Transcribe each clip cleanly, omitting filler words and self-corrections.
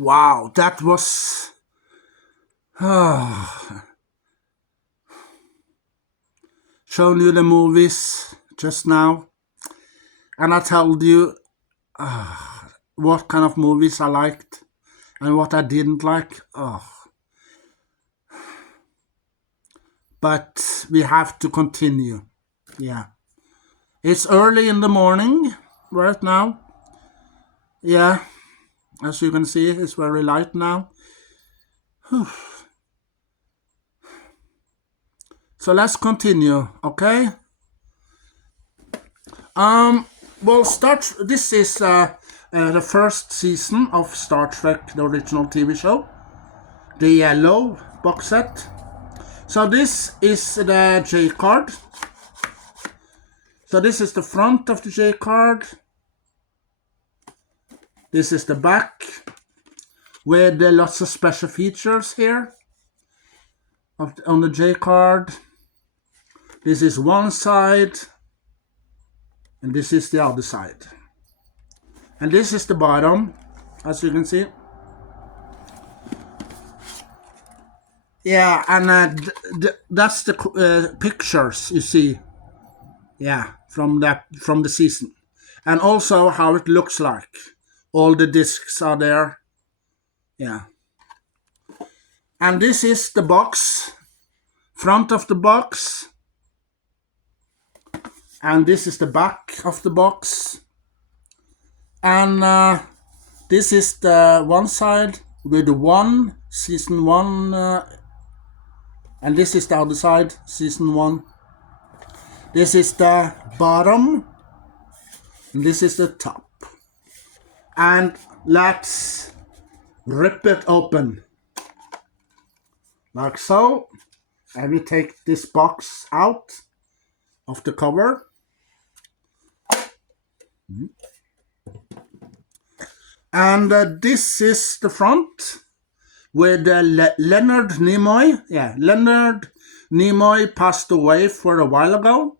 Wow, that was showing you the movies just now, and I told you what kind of movies I liked and what I didn't like. But we have to continue. Yeah, it's early in the morning right now. Yeah, as you can see, it's very light now. So let's continue, okay? We'll start. This is the first season of Star Trek, the original TV show, the yellow box set. So this is the J card. So this is the front of the J card. This is the back with lots of special features here on the J card. This is one side, and this is the other side. And this is the bottom, as you can see. Yeah, and that's the pictures you see. Yeah, from the season, and also how it looks like. All the discs are there. Yeah. And this is the box, front of the box. And this is the back of the box. And this is the one side with season 1. And this is the other side, season 1. This is the bottom. And this is the top. And let's rip it open. Like so. And we take this box out of the cover. And this is the front with Leonard Nimoy. Yeah, Leonard Nimoy passed away for a while ago.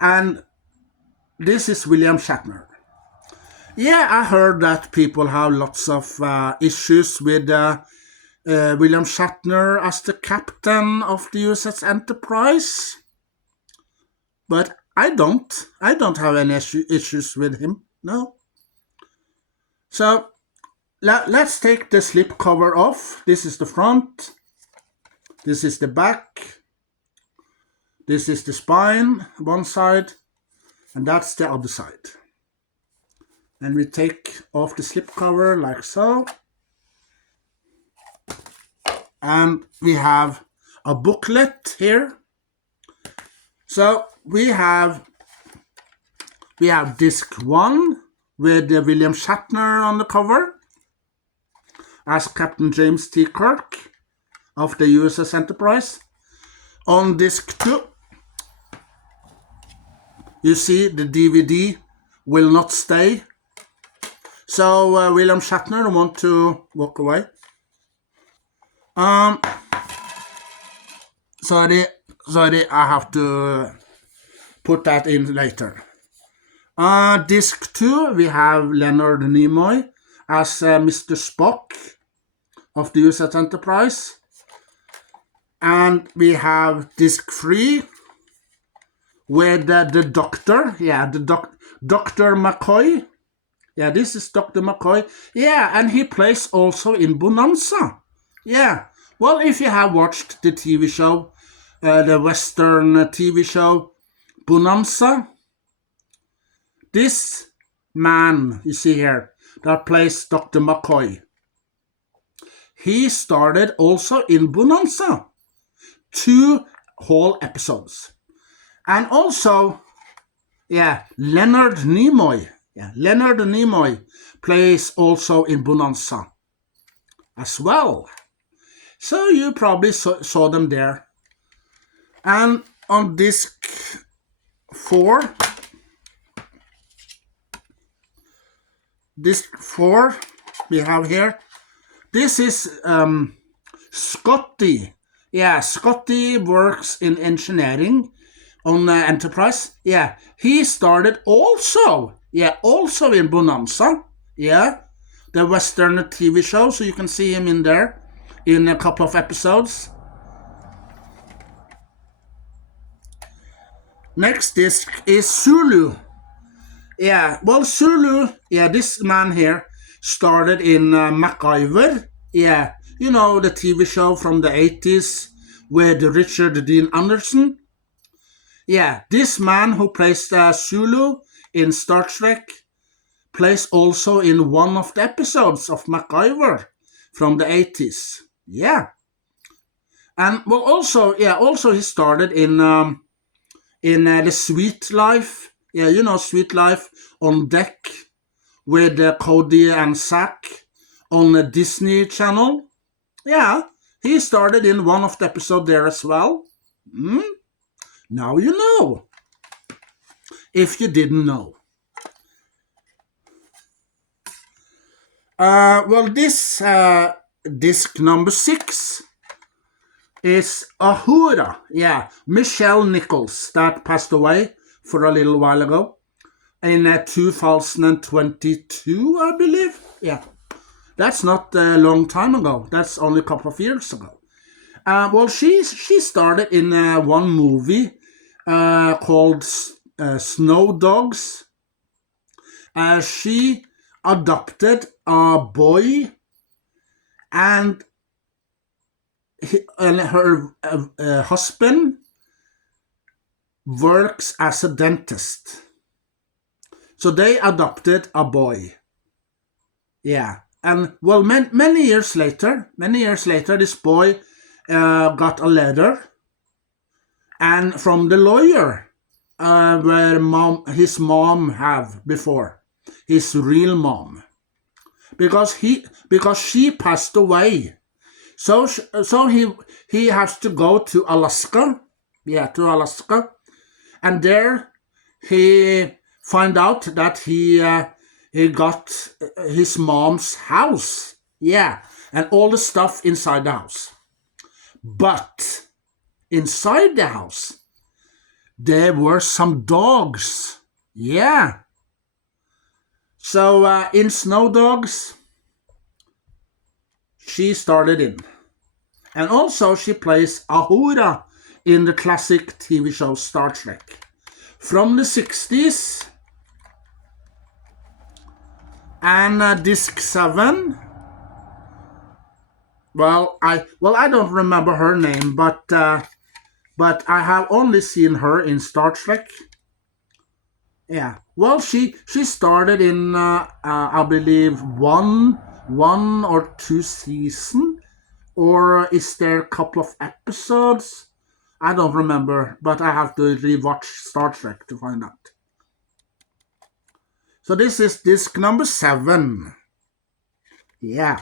And this is William Shatner. Yeah, I heard that people have lots of issues with William Shatner as the captain of the USS Enterprise. But I don't have any issues with him, no. So, let's take the slip cover off. This is the front. This is the back. This is the spine, one side. And that's the other side. And we take off the slip cover like so. And we have a booklet here. So we have disc 1 with William Shatner on the cover as Captain James T. Kirk of the USS Enterprise. On disc 2, you see the DVD will not stay. So William Shatner want to walk away. Sorry, I have to put that in later. Disc 2, we have Leonard Nimoy as Mr. Spock of the USS Enterprise. And we have disc 3 with the doctor. Yeah, Dr. McCoy. Yeah, this is Dr. McCoy. Yeah, and he plays also in Bonanza. Yeah, well, if you have watched the TV show, the Western TV show, Bonanza, this man, you see here, that plays Dr. McCoy, he started also in Bonanza, 2 whole episodes. And also, yeah, Leonard Nimoy. Yeah, Leonard Nimoy plays also in Bonanza as well. So you probably saw them there. And on disc 4, we have here, this is Scotty. Yeah, Scotty works in engineering on Enterprise. Yeah, he started also in Bonanza. Yeah, the Western TV show, so you can see him in there in a couple of episodes. Next disc is Zulu. Yeah, well, Zulu, yeah, this man here started in MacGyver. Yeah, you know, the TV show from the 80s with Richard Dean Anderson. Yeah, this man who plays Zulu in Star Trek plays also in one of the episodes of MacGyver from the 80s. Yeah. And well, also he started in the Sweet Life. Yeah, you know, Sweet Life on Deck with Cody and Zach on the Disney Channel. Yeah, he started in one of the episodes there as well. Now you know. If you didn't know. Well, this disc number 6 is Ahura. Yeah, Michelle Nichols that passed away for a little while ago in 2022, I believe. Yeah, that's not a long time ago. That's only a couple of years ago. Well, she started in one movie called Snow Dogs. She adopted a boy, and her husband works as a dentist. So they adopted a boy. Yeah. And well, many years later, this boy got a letter, and from the lawyer where his mom have before, his real mom, because she passed away. So he has to go to Alaska. Yeah, to Alaska, and there he find out that he got his mom's house. Yeah, and all the stuff inside the house. But inside the house, there were some dogs. Yeah. So in Snow Dogs, she started in. And also she plays Ahura in the classic TV show Star Trek. From the 60s. And disc 7. Well, I don't remember her name, but I have only seen her in Star Trek. Yeah. Well, she started in I believe one or two seasons, or is there a couple of episodes? I don't remember, but I have to rewatch Star Trek to find out. So this is disc number 7. Yeah.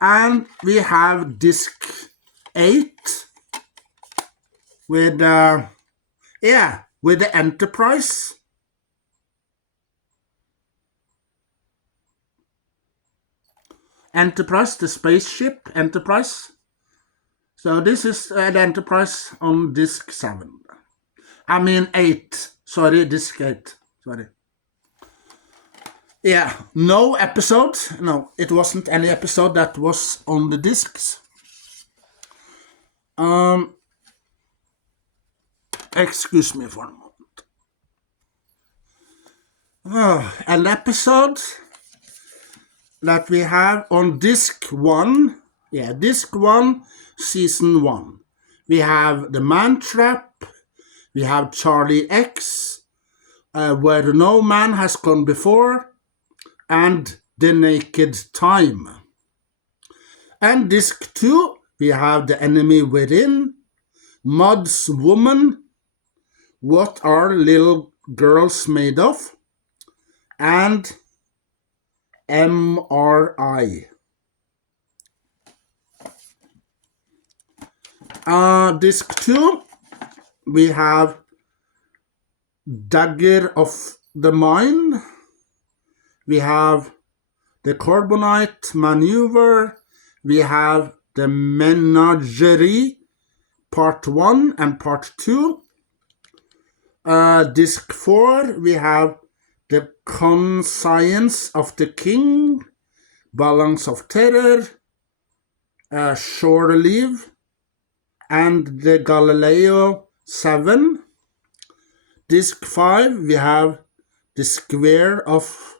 And we have disc 8 with the Enterprise. Enterprise, the spaceship Enterprise. So this is the Enterprise on disc 7. I mean 8. Sorry, disc 8. Sorry. Yeah, no episode. No, it wasn't any episode that was on the discs. Excuse me for a moment. An episode that we have on disc 1. Yeah, disc 1, season 1. We have The Man Trap. We have Charlie X, Where No Man Has Gone Before, and The Naked Time. And disc 2, we have The Enemy Within, Mud's Woman, What Are Little Girls Made Of, and MRI. Disc 2, we have Dagger of the Mind. We have The Carbonite Maneuver. We have The Menagerie, Part 1 and Part 2. Disc 4, we have The Conscience of the King. Balance of Terror, Shore Leave, and the Galileo 7. Disc 5, we have The Square of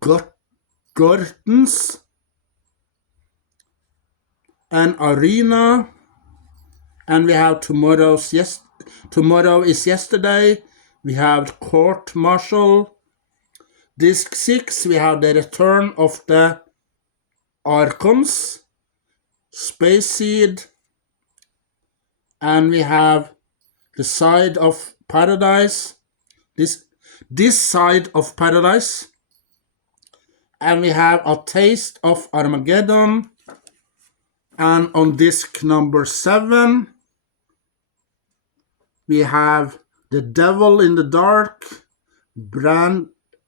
Gortons, and Arena, and we have Tomorrow is Yesterday, we have Court Martial. Disc 6, we have The Return of the Archons, Space Seed, and we have The Side of Paradise, this Side of Paradise, and we have A Taste of Armageddon. And on disc number 7, we have The Devil in the Dark,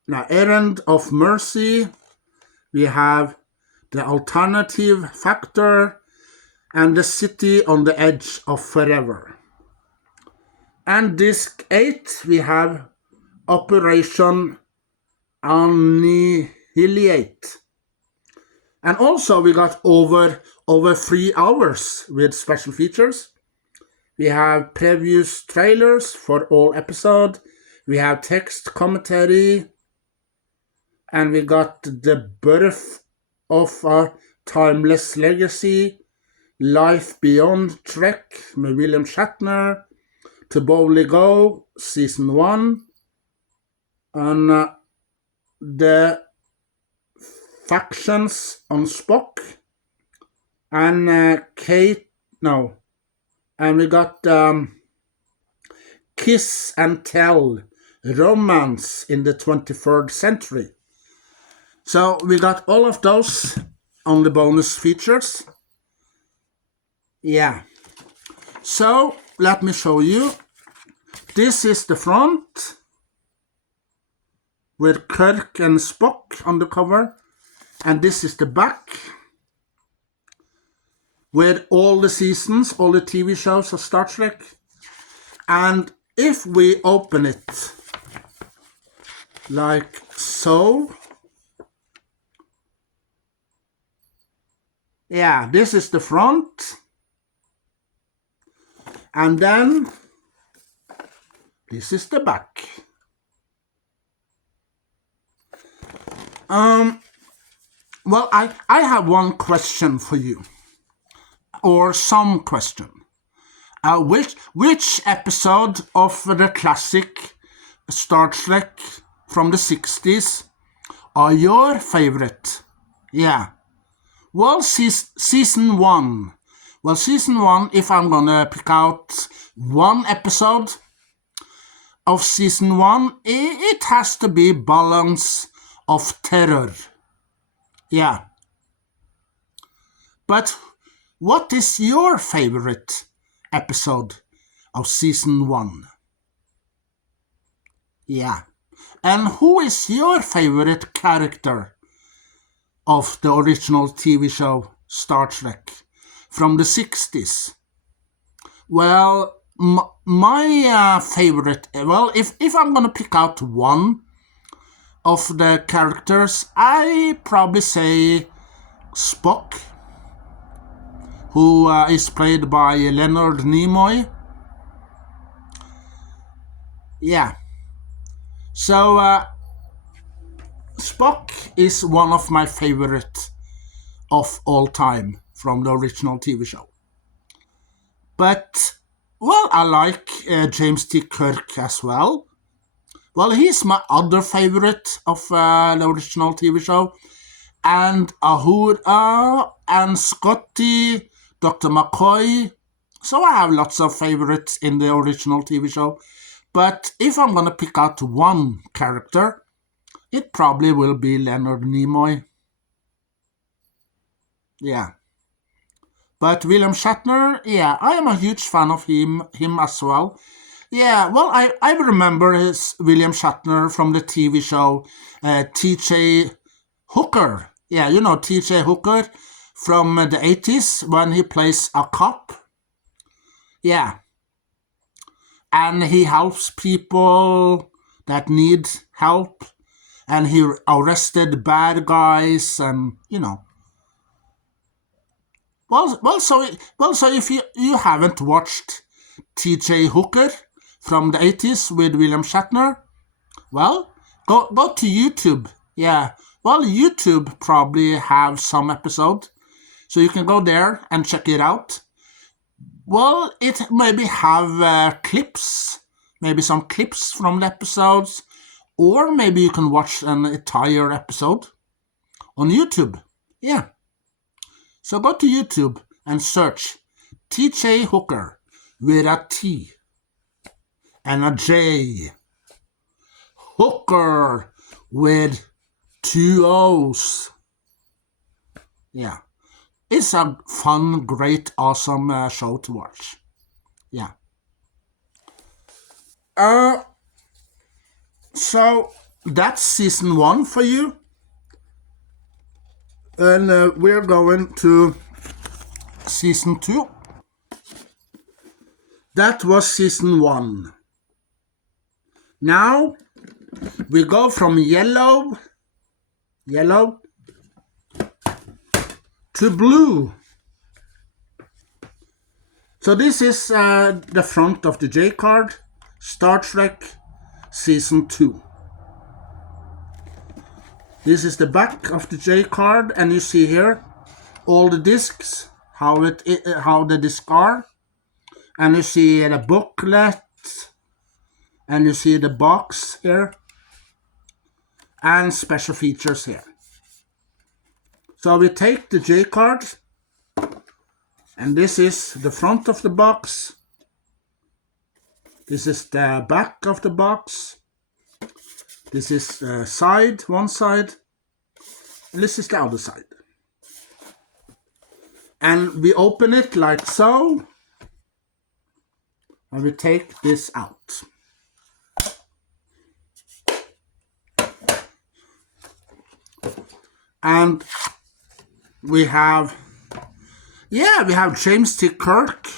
Errand of Mercy, we have The Alternative Factor, and The City on the Edge of Forever. And disc 8, we have Operation Annihilate. And also we got over 3 hours with special features. We have previous trailers for all episodes. We have text commentary. And we got The Birth of a Timeless Legacy, Life Beyond Trek with William Shatner, To Boldly Go, Season 1, and The Factions on Spock, and and we got Kiss and Tell, Romance in the 23rd Century. So we got all of those on the bonus features. Yeah. So let me show you. This is the front with Kirk and Spock on the cover. And this is the back with all the seasons, all the TV shows of Star Trek. And if we open it like so, yeah, this is the front. And then this is the back. Well, I have one question for you, or some question. Which episode of the classic Star Trek from the 60s are your favorite? Yeah. Well, season 1. Well, season 1, if I'm gonna pick out one episode of season 1, it has to be Balance of Terror. Yeah. But what is your favorite episode of season 1? Yeah. And who is your favorite character of the original TV show Star Trek from the 60s? Well, my favorite, well, if I'm gonna pick out one of the characters, I probably say Spock, who is played by Leonard Nimoy. Yeah. So, Spock is one of my favorite of all time from the original TV show. But, well, I like James T. Kirk as well. Well, he's my other favorite of the original TV show. And Uhura and Scotty, Dr. McCoy. So I have lots of favorites in the original TV show. But if I'm going to pick out one character, it probably will be Leonard Nimoy. Yeah. But William Shatner, yeah, I am a huge fan of him as well. Yeah, well, I remember William Shatner from the TV show T.J. Hooker. Yeah, you know T.J. Hooker from the 80s when he plays a cop. Yeah. And he helps people that need help. and he arrested bad guys, and so if you haven't watched T.J. Hooker from the 80s with William Shatner, well, go to YouTube. Yeah, well, YouTube probably have some episode, so you can go there and check it out. Well, it maybe have clips, maybe some clips from the episodes, or maybe you can watch an entire episode on YouTube. Yeah. So go to YouTube and search T.J. Hooker with a T and a J. Hooker with 2 O's. Yeah. It's a fun, great, awesome show to watch. Yeah. So that's season 1 for you. And we're going to season 2. That was season 1. Now we go from yellow to blue. So this is the front of the J card, Star Trek Season 2. This is the back of the J card, and you see here all the discs, how the discs are, and you see the booklet, and you see the box here, and special features here. So we take the J card, and this is the front of the box. This is the back of the box. This is one side, and this is the other side. And we open it like so, and we take this out. And we have James T. Kirk,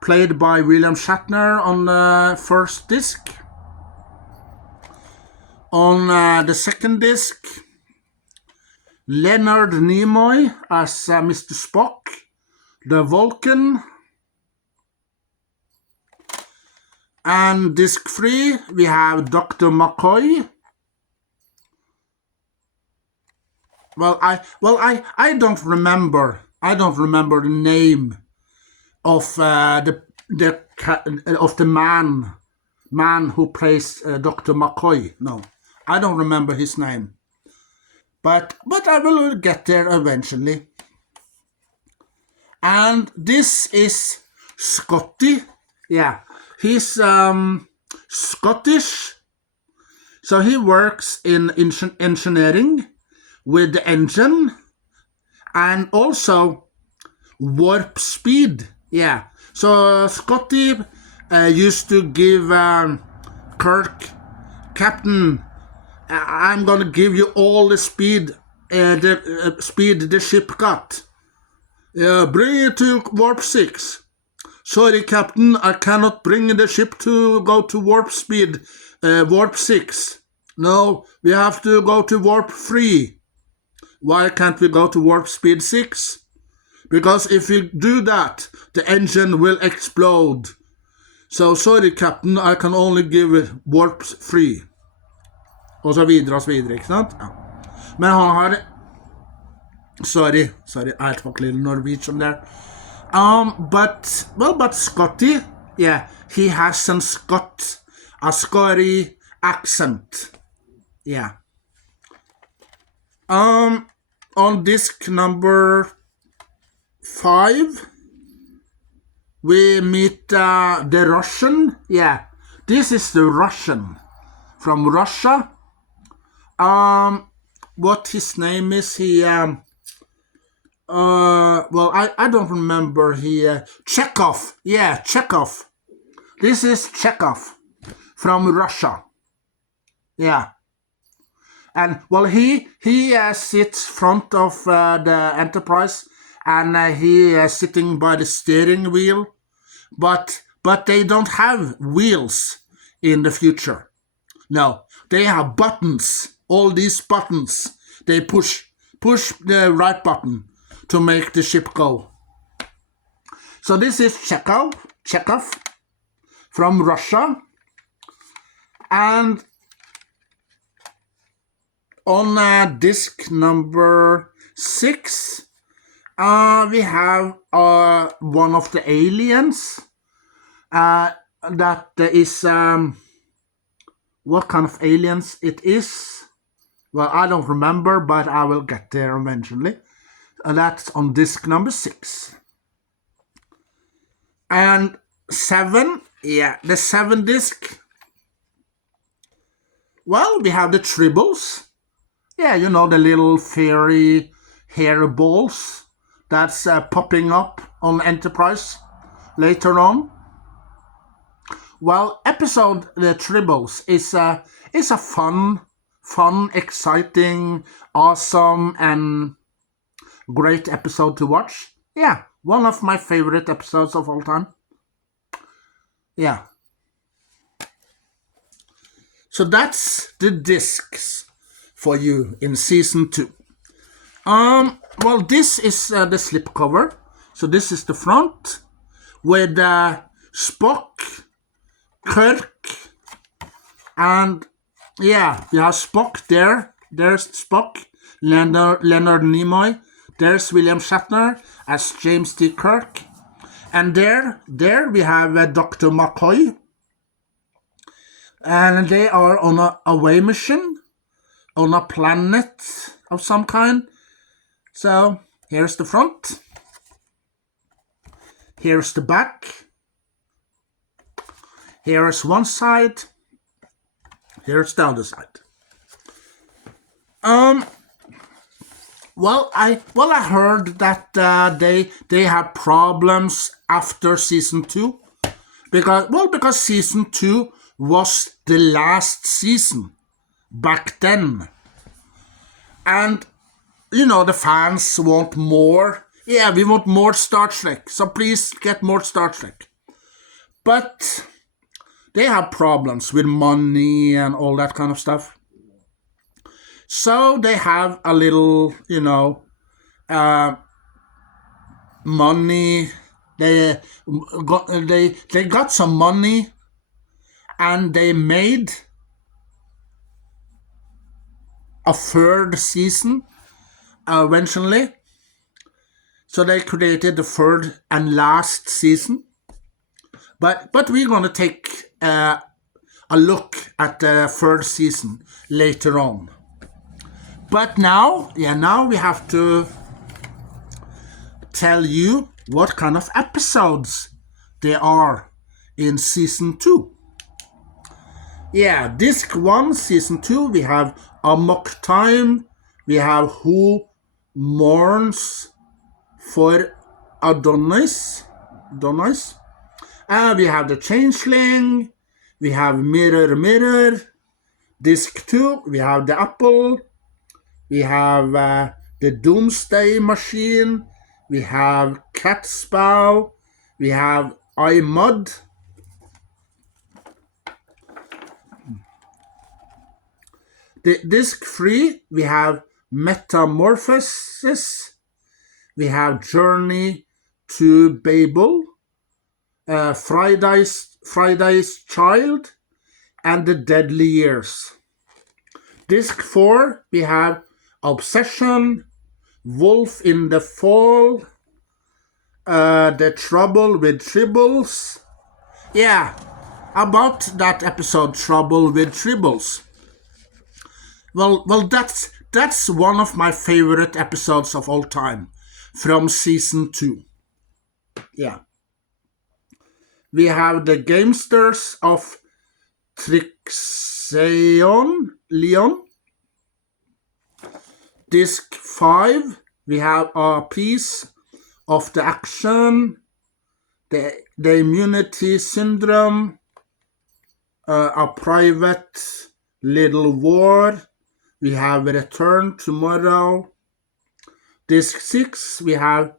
played by William Shatner on the first disc. On the second disc, Leonard Nimoy as Mr. Spock, the Vulcan. And disc 3, we have Dr. McCoy. I don't remember the name of the man who plays Dr. McCoy. No, I don't remember his name. But I will get there eventually. And this is Scotty. Yeah, he's Scottish. So he works in engineering with the engine and also warp speed. Yeah. So Scotty used to give Kirk, Captain, I'm gonna give you all the speed, the ship got. Bring it to warp 6. Sorry, Captain, I cannot bring the ship to go to warp speed, warp 6. No, we have to go to warp 3. Why can't we go to warp speed 6? Because if we do that, the engine will explode. So sorry, Captain, I can only give it warp 3. Og så videre, ikke sant? Ja. Men han har... Sorry, I talk a little Norwegian there. But Scotty, yeah, he has a Scotty accent. Yeah. On disc number 5, we meet the Russian. Yeah, this is the Russian from Russia. What his name is? He I don't remember. Chekhov. Yeah, Chekhov. This is Chekhov from Russia. Yeah. And well, he sits front of the Enterprise, and he is sitting by the steering wheel, but they don't have wheels in the future. No, they have buttons all these buttons. They push the right button to make the ship go. So this is Chekhov from Russia. And on disc number 6, we have one of the aliens. That is, what kind of aliens it is? Well, I don't remember, but I will get there eventually. That's on disc number 6. And 7, the 7 disc. Well, we have the tribbles. Yeah, you know, the little fairy hair balls that's popping up on Enterprise later on. Well, episode the tribbles is a fun, exciting, awesome, and great episode to watch. Yeah, one of my favorite episodes of all time. Yeah. So that's the discs for you in season 2. Well, this is the slipcover. So this is the front with Spock, Kirk, and yeah, we have Spock there. There's Spock, Leonard Nimoy. There's William Shatner as James T. Kirk. And there we have Dr. McCoy. And they are on a away mission on a planet of some kind. So here's the front. Here's the back. Here's one side. Here's the other side. Well, I heard that they have problems after season 2, because season 2 was the last season back then, and you know the fans want more. Yeah, we want more Star Trek, so please get more Star Trek. But they have problems with money and all that kind of stuff. So they have a little, money. They got some money, and they made a 3rd season eventually. So they created the 3rd and last season. But we're going to take a look at the 3rd season later on. But now we have to tell you what kind of episodes there are in season 2. Yeah, disc 1, season 2, we have Amok Time, we have Who Mourns for Adonis, we have The Changeling, we have Mirror Mirror, disc 2, we have The Apple, we have The Doomsday Machine, we have Catspaw, we have iMud, the disc 3, we have Metamorphosis, we have Journey to Babel, Friday's Child, and The Deadly Years. Disc 4, we have Obsession, Wolf in the Fall, The Trouble with Tribbles. Yeah, about that episode, Trouble with Tribbles. Well, that's one of my favorite episodes of all time from season 2. Yeah. We have The Gamesters of Trixeon Leon. Disc 5, we have A Piece of the Action, the Immunity Syndrome, A Private Little War, we have Return Tomorrow. Disc 6, we have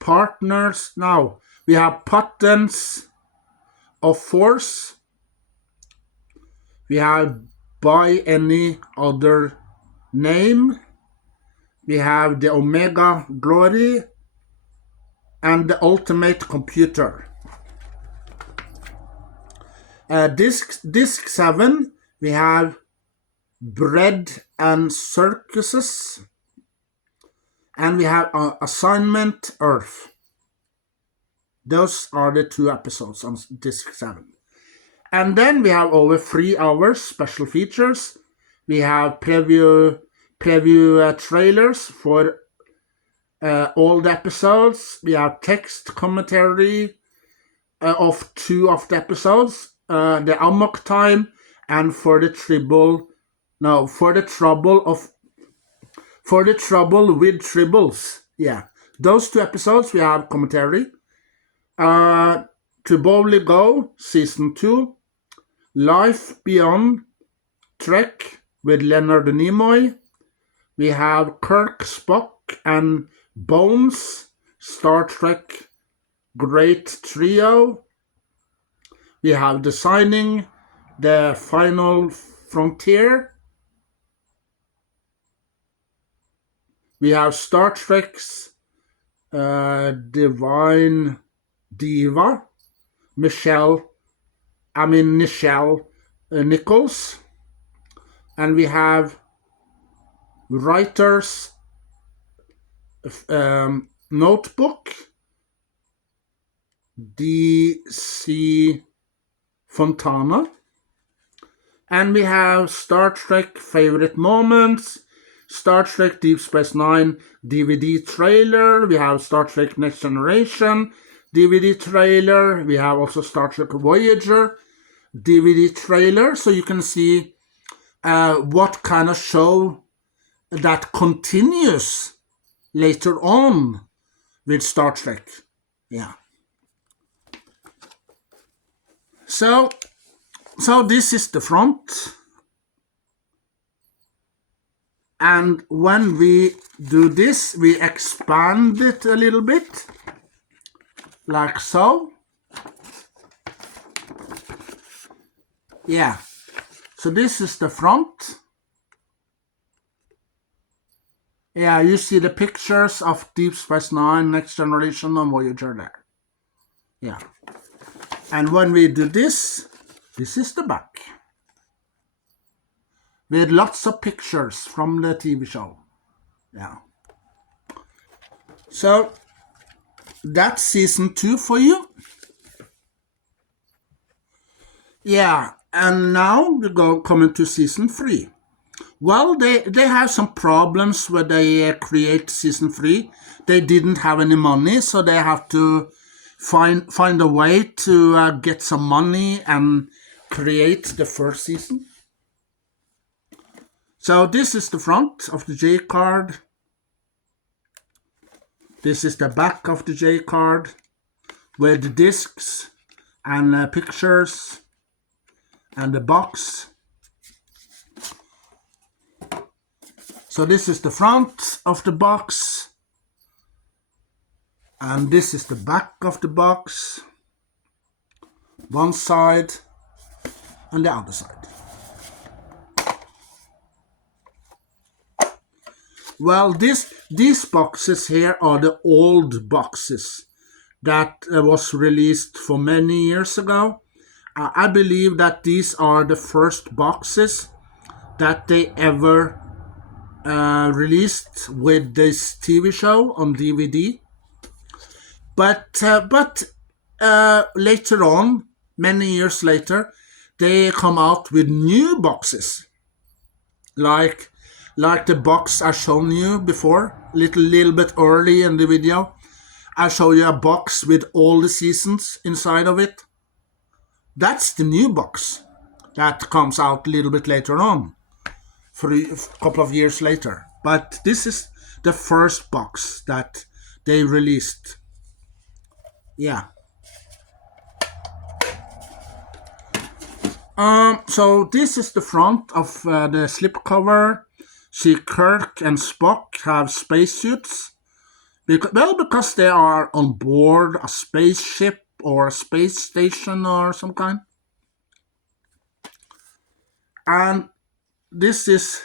Partners. Now, we have Patents of Force. We have by any other name. We have the Omega Glory and the Ultimate Computer. Disc 7, we have Bread and Circuses, and we have Assignment Earth. Those are the 2 episodes on Disc 7. And then we have over 3 hours special features. We have preview trailers for all the episodes. We have text commentary of 2 of the episodes. The Amok Time and for the trouble with tribbles. Yeah, those 2 episodes we have commentary. To Boldly Go Season 2, Life Beyond Trek with Leonard Nimoy. We have Kirk, Spock, and Bones, Star Trek Great Trio. We have Designing the Final Frontier. We have Star Trek's Divine Diva, Nichelle Nichols. And we have Writer's Notebook, D.C. Fontana. And we have Star Trek Favorite Moments, Star Trek Deep Space Nine DVD trailer. We have Star Trek Next Generation DVD trailer. We have also Star Trek Voyager DVD trailer. So you can see what kind of show that continues later on with Star Trek. Yeah. So this is the front. And when we do this, we expand it a little bit, like so. Yeah. So this is the front. Yeah, you see the pictures of Deep Space Nine, Next Generation, and Voyager there. Yeah. And when we do this, this is the back. With lots of pictures from the TV show. Yeah. So, that's season 2 for you. Yeah, and now we go coming to season 3. Well, they have some problems when they create season 3. They didn't have any money, so they have to find a way to get some money and create the first season. So this is the front of the J card. This is the back of the J card with the discs and pictures and the box. So this is the front of the box. And this is the back of the box. One side and the other side. Well, these boxes here are the old boxes that was released for many years ago. I believe that these are the first boxes that they ever released with this TV show on DVD. But later on, many years later, they come out with new boxes, like the box I shown you before, little bit early in the video. I show you a box with all the seasons inside of it. That's the new box that comes out a little bit later on, for a couple of years later. But this is the first box that they released. Yeah. So this is the front of the slipcover. See, Kirk and Spock have spacesuits. Because they are on board a spaceship or a space station or some kind. And this is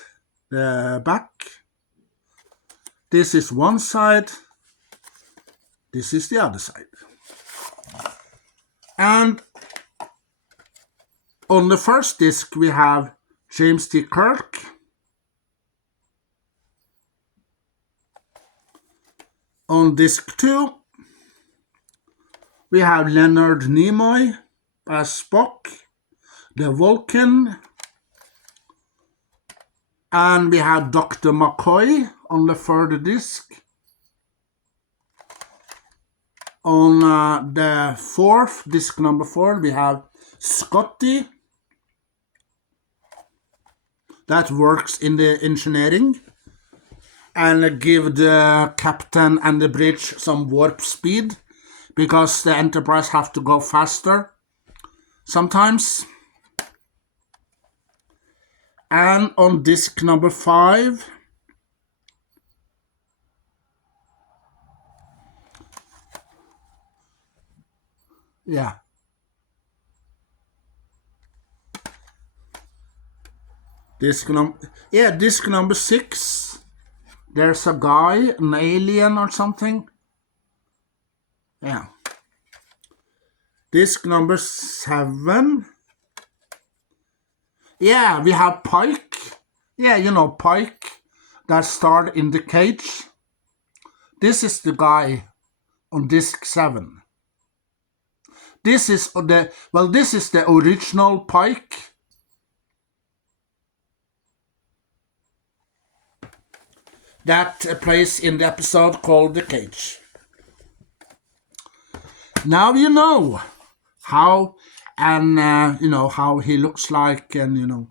the back. This is one side. This is the other side. And on the first disc we have James T. Kirk. On disc 2 we have Leonard Nimoy as Spock, the Vulcan. And we have Dr. McCoy on the third disc. On the fourth, disc number 4, we have Scotty, that works in the engineering and give the captain and the bridge some warp speed because the Enterprise have to go faster sometimes. And on disc number 5, disc number 6, there's a guy, an alien or something. Disc number 7, we have Pike. Pike that starred in The Cage. This is the guy on disc 7. This is the original Pike. That plays in the episode called The Cage. Now you know how and how he looks like, and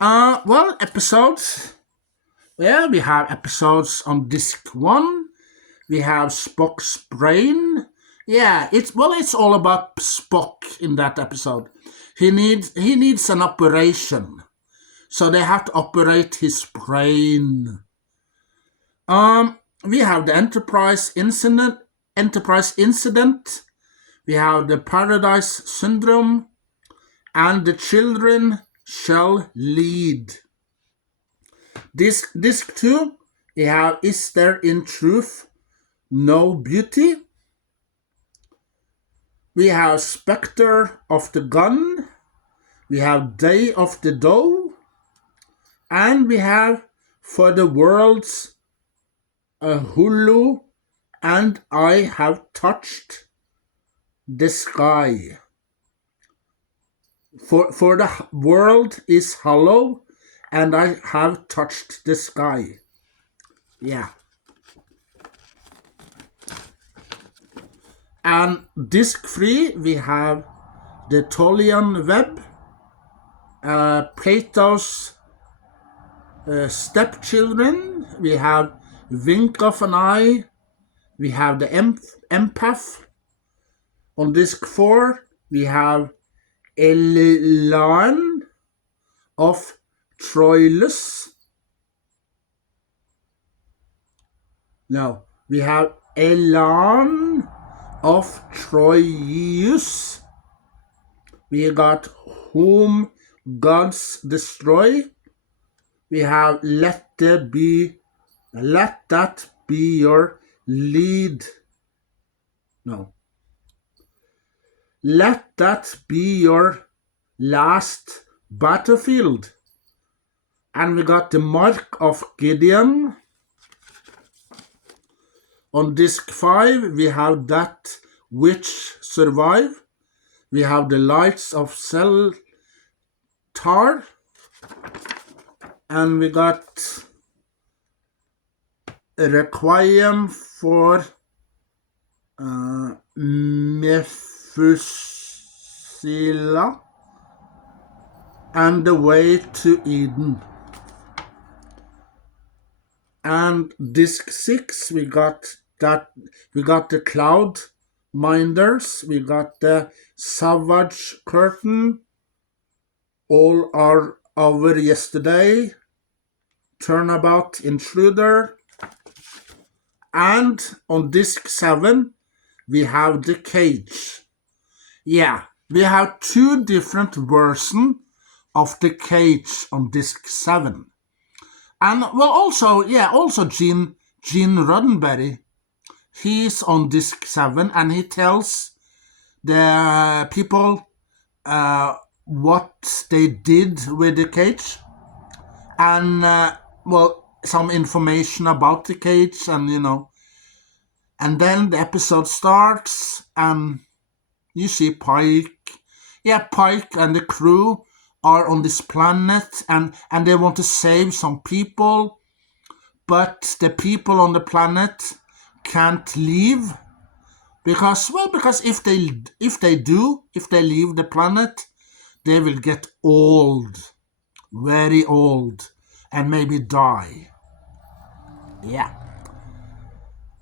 episodes. We have episodes on disc 1. We have Spock's brain. It's all about Spock in that episode. He needs an operation, so they have to operate his brain. We have the Enterprise incident. We have the Paradise Syndrome, and the children shall lead. Disc 2, we have Is There in Truth No Beauty? We have Spectre of the Gun. We have Day of the Doe. And we have For the World's Hulu, and I Have Touched the Sky. For the world is hollow, and I have touched the sky. And disc 3, we have the Tolian Web, Plato's Stepchildren. We have Wink of an Eye. We have the Empath. On disc 4, we have Elan of Troilus. No, we have Elan of Troyus. We got Whom Gods Destroy. We have Let That Be Your lead. No. Let that be your last battlefield. And we got the Mark of Gideon. On disc 5, we have That Which Survive. We have the Lights of Seltar. And we got a Requiem for Methuselah and The Way to Eden. And disc 6, we got the Cloud Minders, we got the Savage Curtain, All Are Over Yesterday, Turnabout Intruder, and on disc 7, we have The Cage. We have 2 different versions of The Cage on disc 7. And well, also Gene Roddenberry, he's on disc 7, and he tells the people what they did with The Cage, and some information about The Cage, and then the episode starts, and you see Pike and the crew are on this planet, and they want to save some people, but the people on the planet can't leave because if they leave the planet, they will get old, very old, and maybe die. Yeah.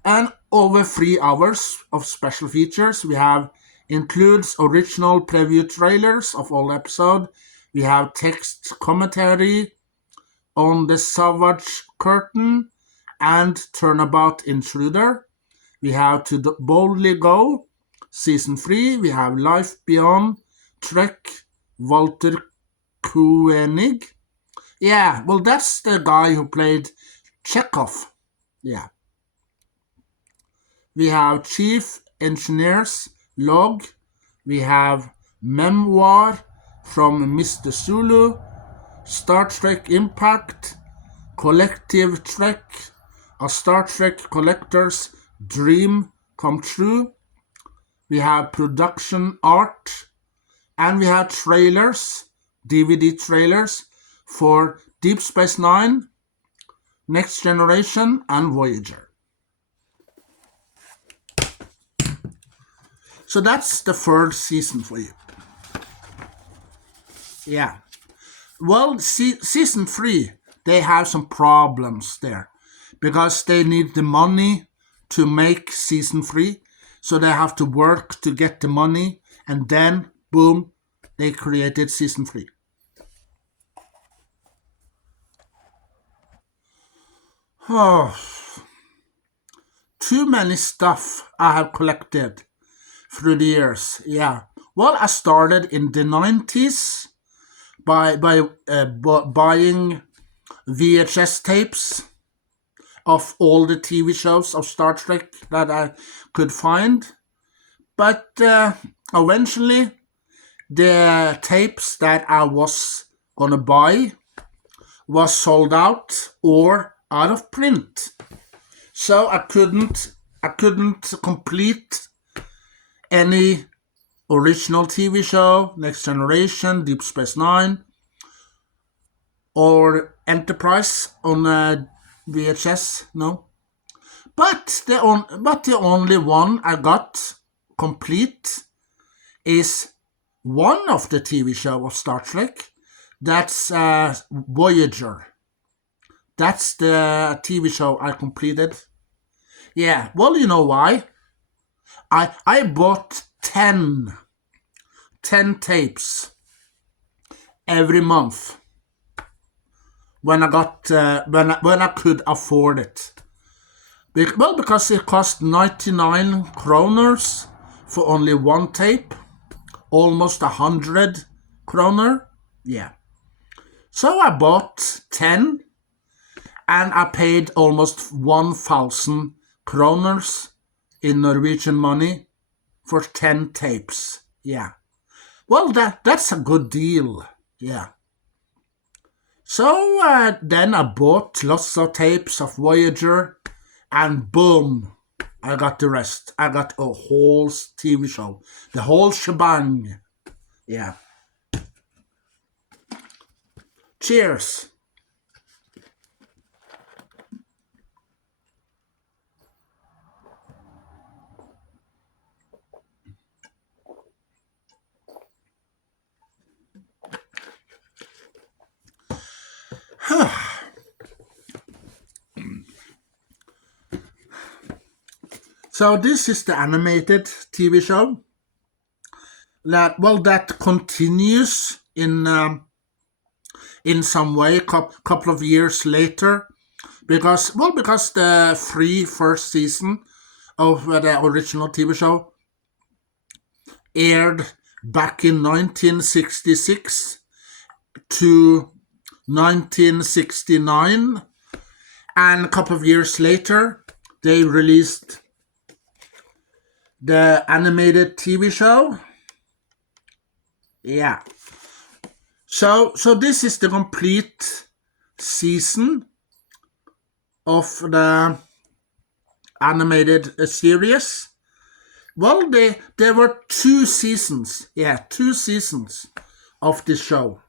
And over 3 hours of special features. We have includes original preview trailers of all episodes. We have text commentary on the Savage Curtain and Turnabout Intruder. We have To Boldly Go, Season 3. We have Life Beyond, Trek, Walter Koenig. Yeah, well, that's the guy who played Chekhov. Yeah. We have Chief Engineer's Log. We have Memoir from Mr. Zulu, Star Trek Impact, Collective Trek, A Star Trek Collector's Dream Come True. We have production art, and we have trailers, DVD trailers for Deep Space Nine, Next Generation, and Voyager. So that's the third season for you. Yeah. Well, season 3, they have some problems there because they need the money to make season 3. So they have to work to get the money, and then, boom, they created season 3. Oh, too many stuff I have collected through the years. Yeah. Well, I started in the 90s by buying VHS tapes of all the TV shows of Star Trek that I could find. But eventually, the tapes that I was gonna buy was sold out or out of print. So I couldn't complete any original TV show, Next Generation, Deep Space Nine, or Enterprise on VHS. No, but the only one I got complete is one of the TV show of Star Trek. That's Voyager. That's the TV show I completed. Yeah. Well, you know why? I bought 10 tapes every month when I got when I could afford it. Well, because it cost 99 kroners for only one tape, almost 100 kroner. Yeah. So I bought 10, and I paid almost 1,000 kroners in Norwegian money for 10 tapes. Yeah. Well, that's a good deal. Yeah. So then I bought lots of tapes of Voyager, and boom, I got the rest. I got a whole TV show, the whole shebang. Yeah. Cheers. So this is the animated TV show that continues in some way couple of years later, because the first season of the original TV show aired back in 1966. to 1969, and a couple of years later they released the animated TV show. Yeah. So this is the complete season of the animated series. Well, there were 2 seasons. Yeah, 2 seasons of this show.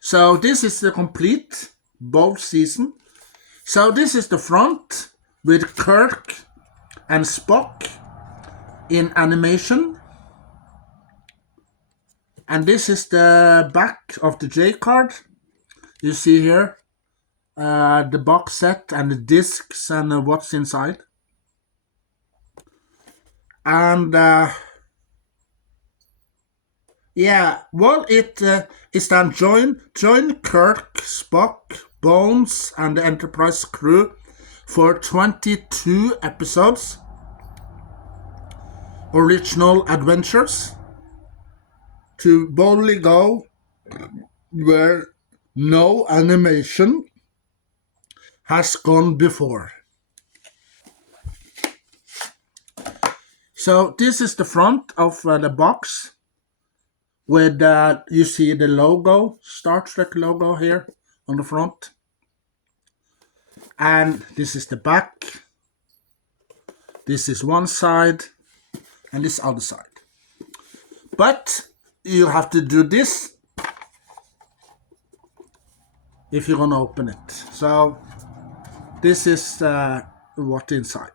So this is the complete both season. So this is the front with Kirk and Spock in animation. And this is the back of the J card. You see here the box set and the discs and what's inside. And yeah, well, it's then join Kirk, Spock, Bones, and the Enterprise crew for 22 episodes. Original adventures to boldly go where no animation has gone before. So this is the front of the box with you see the logo, Star Trek logo here on the front. And this is the back. This is one side and this other side. But you have to do this if you're gonna open it. So this is what's inside.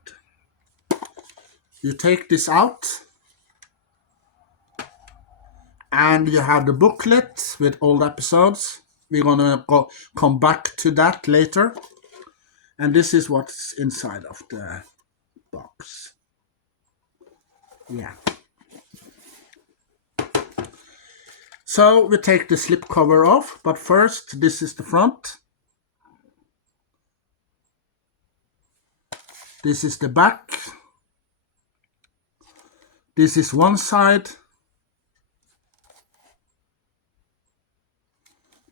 You take this out and you have the booklet with all the episodes. We're gonna come back to that later. And this is what's inside of the box. Yeah. So we take the slipcover off, but first this is the front. This is the back. This is one side.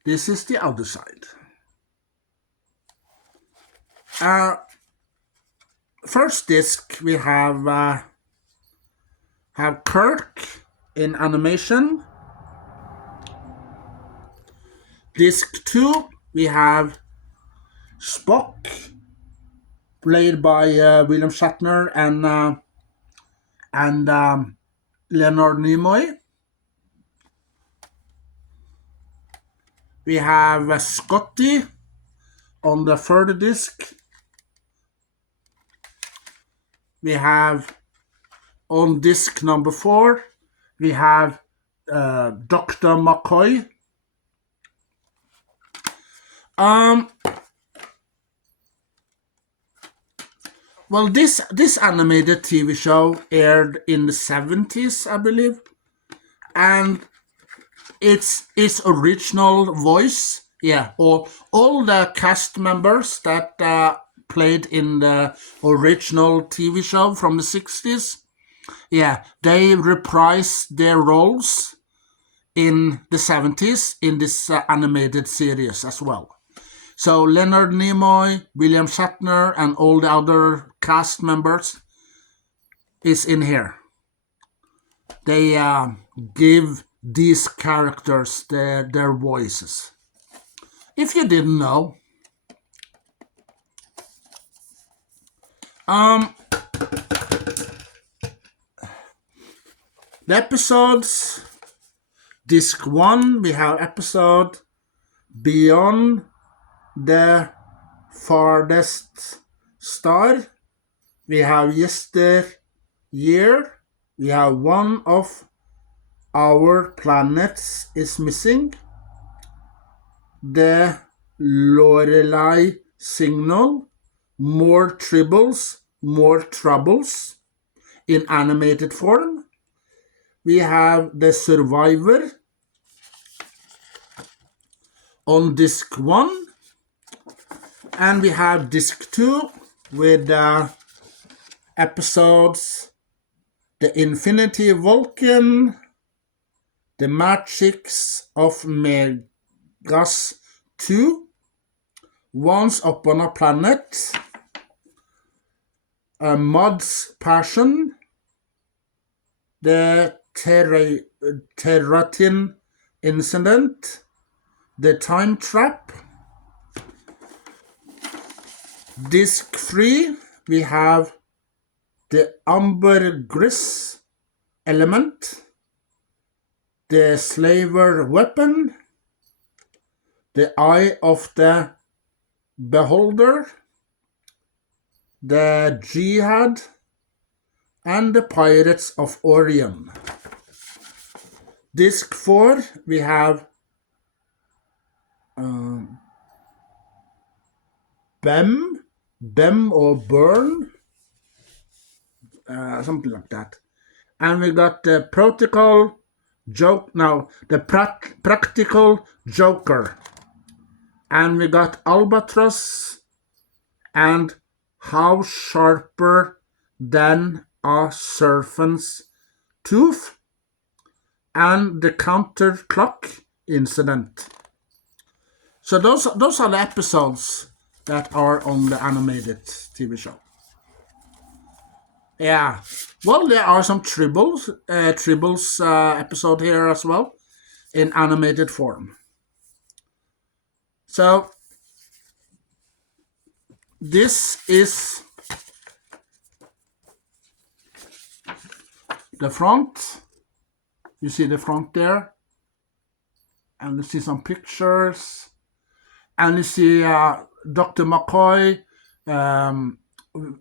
This is the other side. First disc we have Kirk in animation. Disc 2 we have Spock, played by William Shatner and Leonard Nimoy. We have Scotty on the third disc. We have on disc number 4, we have Dr. McCoy. Well, this animated TV show aired in the 70s, I believe, and its original voice, yeah, or all the cast members that played in the original TV show from the 60s, yeah, they reprised their roles in the 70s in this animated series as well. So Leonard Nimoy, William Shatner, and all the other cast members is in here. They give these characters their voices. If you didn't know, the episodes, disc 1, we have episode Beyond the Farthest Star. We have Yesteryear. We have One of Our Planets is Missing. The Lorelei Signal. More Tribbles, More Troubles in animated form. We have The Survivor on disc 1. And we have disc 2 with episodes The Infinity Vulcan, The Magics of Megas 2, Once Upon a Planet, Mod's Passion, The Terratin Incident, The Time Trap. Disc 3, we have The Ambergris Element, The Slaver Weapon, The Eye of the Beholder, The Jihad, and The Pirates of Orion. Disc 4, we have Bem or Burn, something like that. And we got the Practical Joker. And we got Albatross and How Sharper Than a Serpent's Tooth, and The Counterclock Incident. So those are the episodes that are on the animated TV show. Yeah, well, there are some Tribbles episode here as well in animated form. So this is the front. You see the front there, and you see some pictures, and you see Dr. McCoy,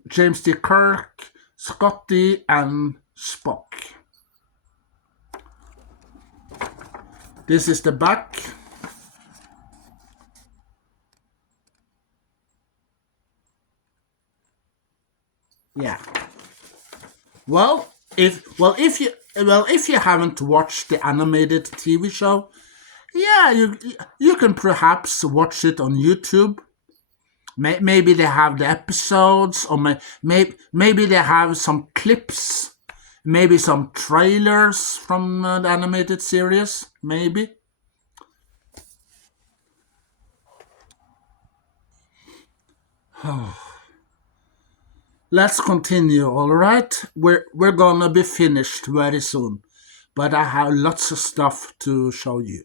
James T. Kirk, Scotty, and Spock. This is the back. Yeah. Well, if you haven't watched the animated TV show, yeah, you can perhaps watch it on YouTube. Maybe they have the episodes, or maybe they have some clips, maybe some trailers from the animated series, maybe. Let's continue, all right? We're gonna be finished very soon, but I have lots of stuff to show you.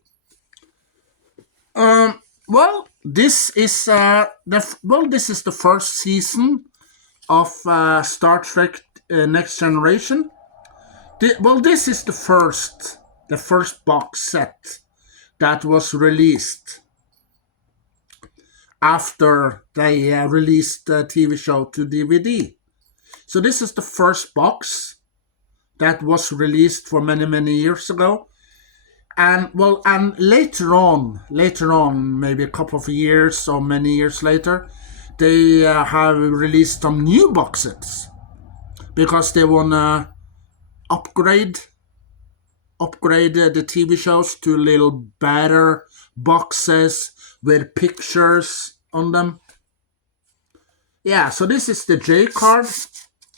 Well, this is the first season of Star Trek Next Generation. This is the first box set that was released after they released the TV show to DVD. So this is the first box that was released for many years ago. And later on, maybe a couple of years or many years later, they have released some new box sets because they want to upgrade the TV shows to little better boxes with pictures on them. Yeah, so this is the J card.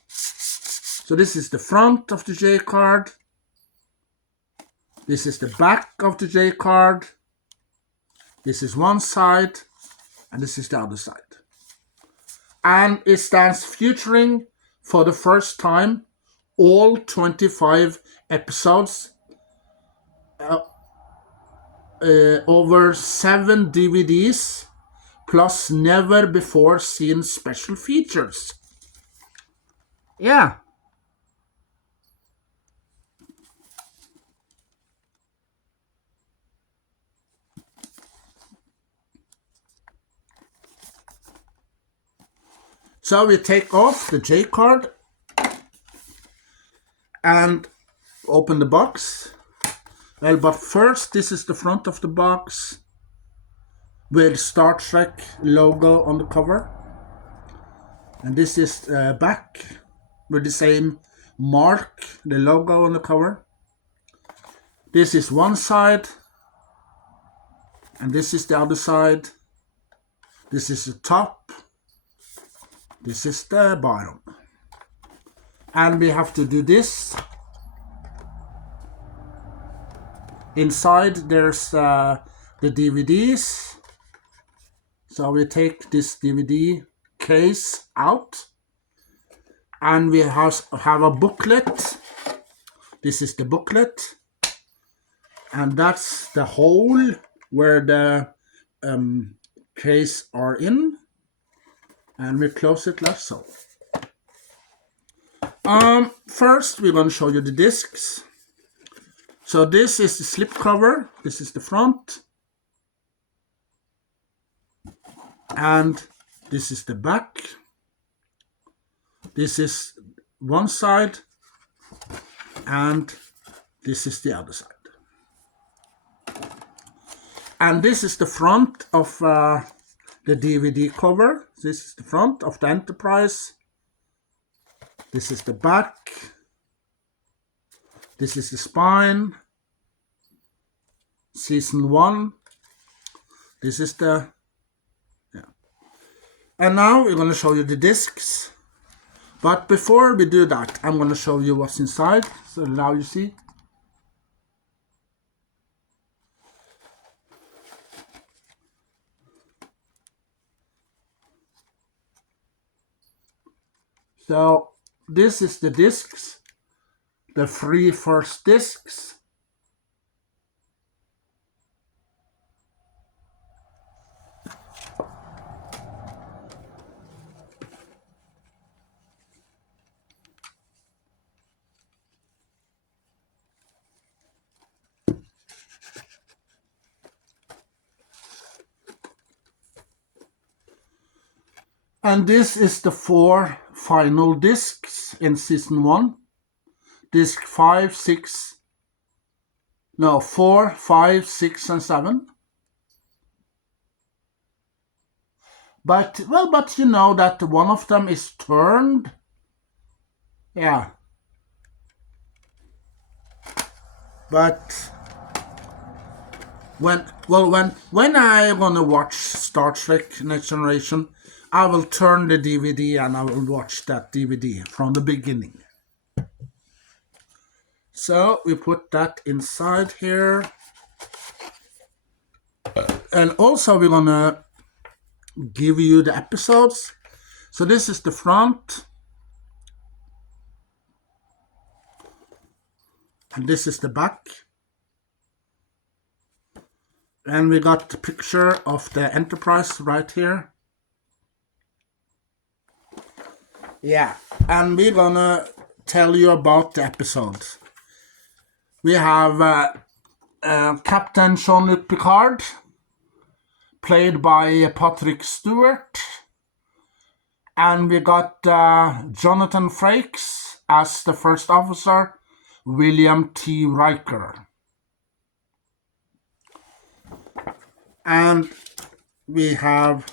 So this is the front of the J card. This is the back of the J card. This is one side, and this is the other side. And it stands featuring, for the first time, all 25 episodes, over 7 DVDs, plus never before seen special features. Yeah. So we take off the J card and open the box. Well, but first, this is the front of the box with Star Trek logo on the cover. And this is back with the same mark, the logo on the cover. This is one side, and this is the other side. This is the top. This is the bottom. And we have to do this. Inside there's the DVDs. So we take this DVD case out, and we have a booklet. This is the booklet, and that's the hole where the case are in, and we close it like so. First we're going to show you the discs. So this is the slip cover, this is the front, and this is the back. This is one side, and this is the other side. And this is the front of the DVD cover. This is the front of the Enterprise. This is the back. This is the spine. Season 1. This is the... Yeah. And now we're going to show you the discs. But before we do that, I'm going to show you what's inside. So now you see. So this is the discs, the 3 first discs. And this is the 4 final discs in season 1. Disc 4, 5, 6, and 7. But you know that one of them is turned. Yeah. But when I wanna watch Star Trek Next Generation, I will turn the DVD and I will watch that DVD from the beginning. So we put that inside here. And also we're gonna give you the episodes. So this is the front. And this is the back. And we got the picture of the Enterprise right here. Yeah, and we're gonna tell you about the episodes. We have Captain Jean-Luc Picard, played by Patrick Stewart. And we got Jonathan Frakes as the first officer, William T. Riker. And we have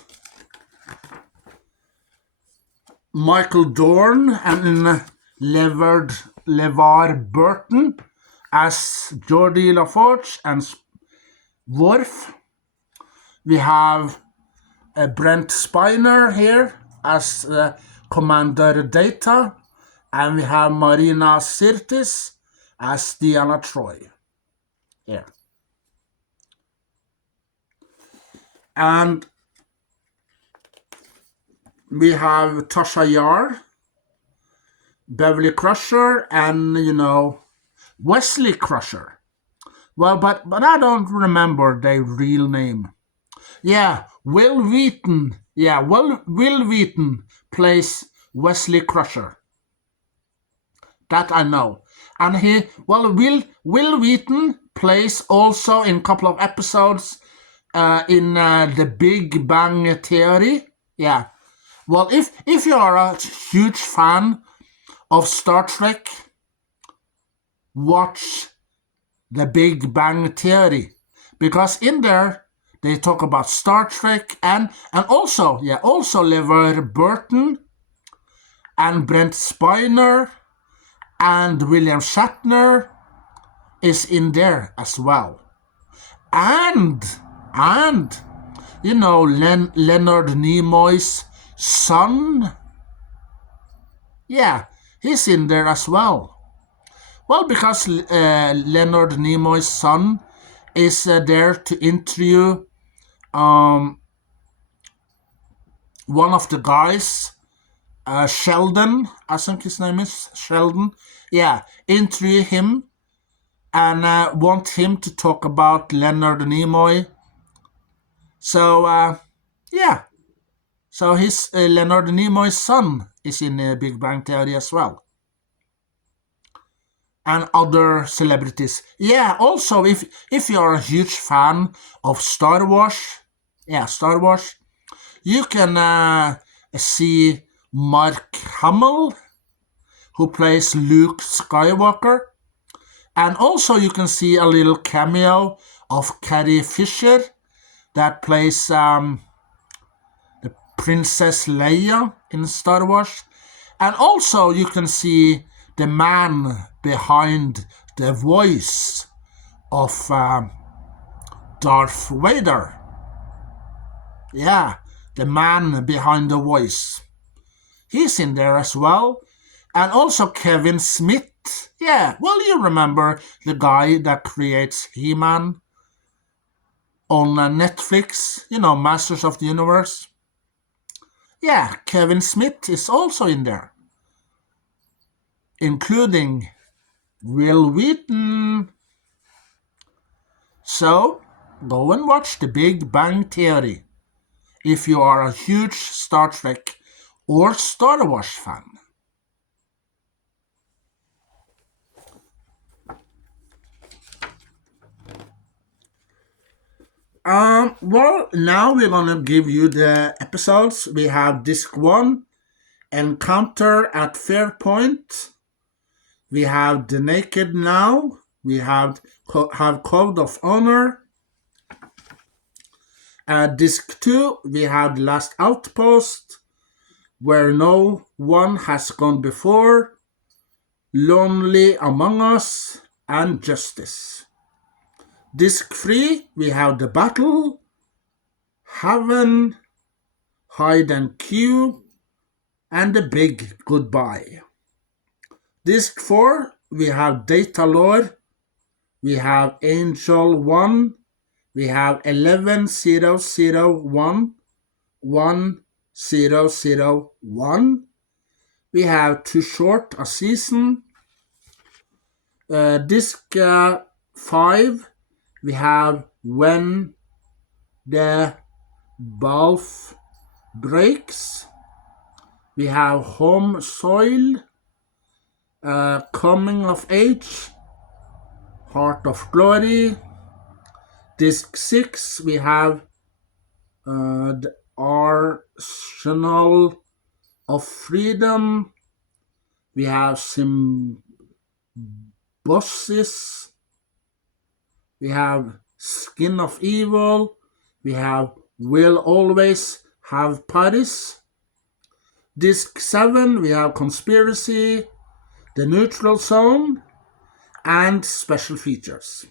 Michael Dorn and LeVar Burton as Geordi LaForge and Worf. We have Brent Spiner here as Commander Data, and we have Marina Sirtis as Deanna Troi. Yeah. And we have Tasha Yar, Beverly Crusher, and, Wesley Crusher. Well, but I don't remember their real name. Yeah, Will Wheaton. Yeah, Will Wheaton plays Wesley Crusher. That I know. And Will Wheaton plays also in a couple of episodes in The Big Bang Theory. Yeah. Well, if you are a huge fan of Star Trek, watch The Big Bang Theory, because in there they talk about Star Trek and also LeVar Burton and Brent Spiner and William Shatner is in there as well, and Leonard Nimoy's son, yeah, he's in there as well. Well, because Leonard Nimoy's son is there to interview one of the guys, Sheldon, I think his name is Sheldon. Yeah, interview him and want him to talk about Leonard Nimoy. So, yeah. So his Leonard Nimoy's son is in Big Bang Theory as well. And other celebrities. Yeah, also, if you're a huge fan of Star Wars, you can see Mark Hamill, who plays Luke Skywalker. And also you can see a little cameo of Carrie Fisher, that plays the Princess Leia in Star Wars. And also you can see the man behind the voice of Darth Vader. Yeah, the man behind the voice. He's in there as well. And also Kevin Smith. Yeah, well, you remember the guy that creates He-Man on Netflix, Masters of the Universe. Yeah, Kevin Smith is also in there, including Will Wheaton. So, go and watch The Big Bang Theory if you are a huge Star Trek or Star Wars fan. Well, now we're gonna give you the episodes. We have Disc 1, Encounter at Fairpoint. We have The Naked Now. We have Code of Honor. Disc 2, we have Last Outpost, Where No One Has Gone Before, Lonely Among Us, and Justice. Disc 3, we have The Battle, Haven, Hide and Q, and The Big Goodbye. Disc 4, we have Data Lore, we have Angel 1, we have 11001, 1001. We have Too Short a Season. Disc 5, we have When the Balf Breaks. We have Home Soil, Coming of Age, Heart of Glory. Disc 6, we have The Arsenal of Freedom. We have Symbiosis. We have Skin of Evil. We have Will Always Have Paris. Disc 7, we have Conspiracy, The Neutral Zone, and Special Features.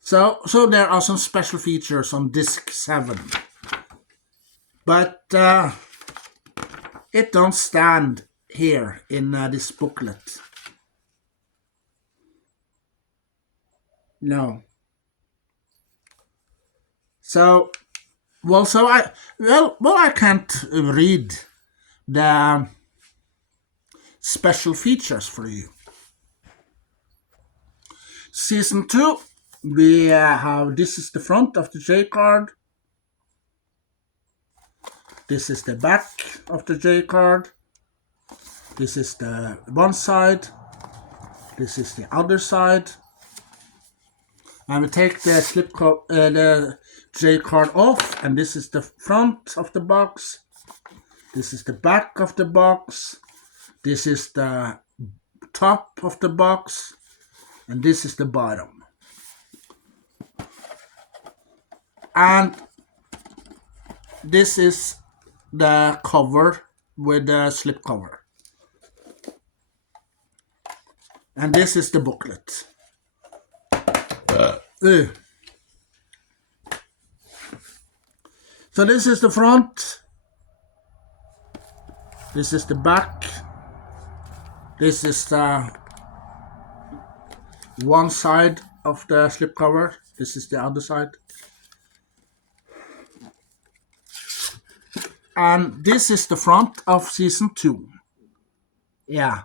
So there are some special features on Disc 7. But it don't stand here in this booklet. No. So I can't read the special features for you. Season 2, we have, this is the front of the J card. This is the back of the J card. This is the one side. This is the other side. And we take the the J card off, and this is the front of the box. This is the back of the box. This is the top of the box, and this is the bottom. And this is the cover with the slipcover. And this is the booklet. So this is the front. This is the back. This is the one side of the slipcover. This is the other side. And this is the front of season 2. Yeah.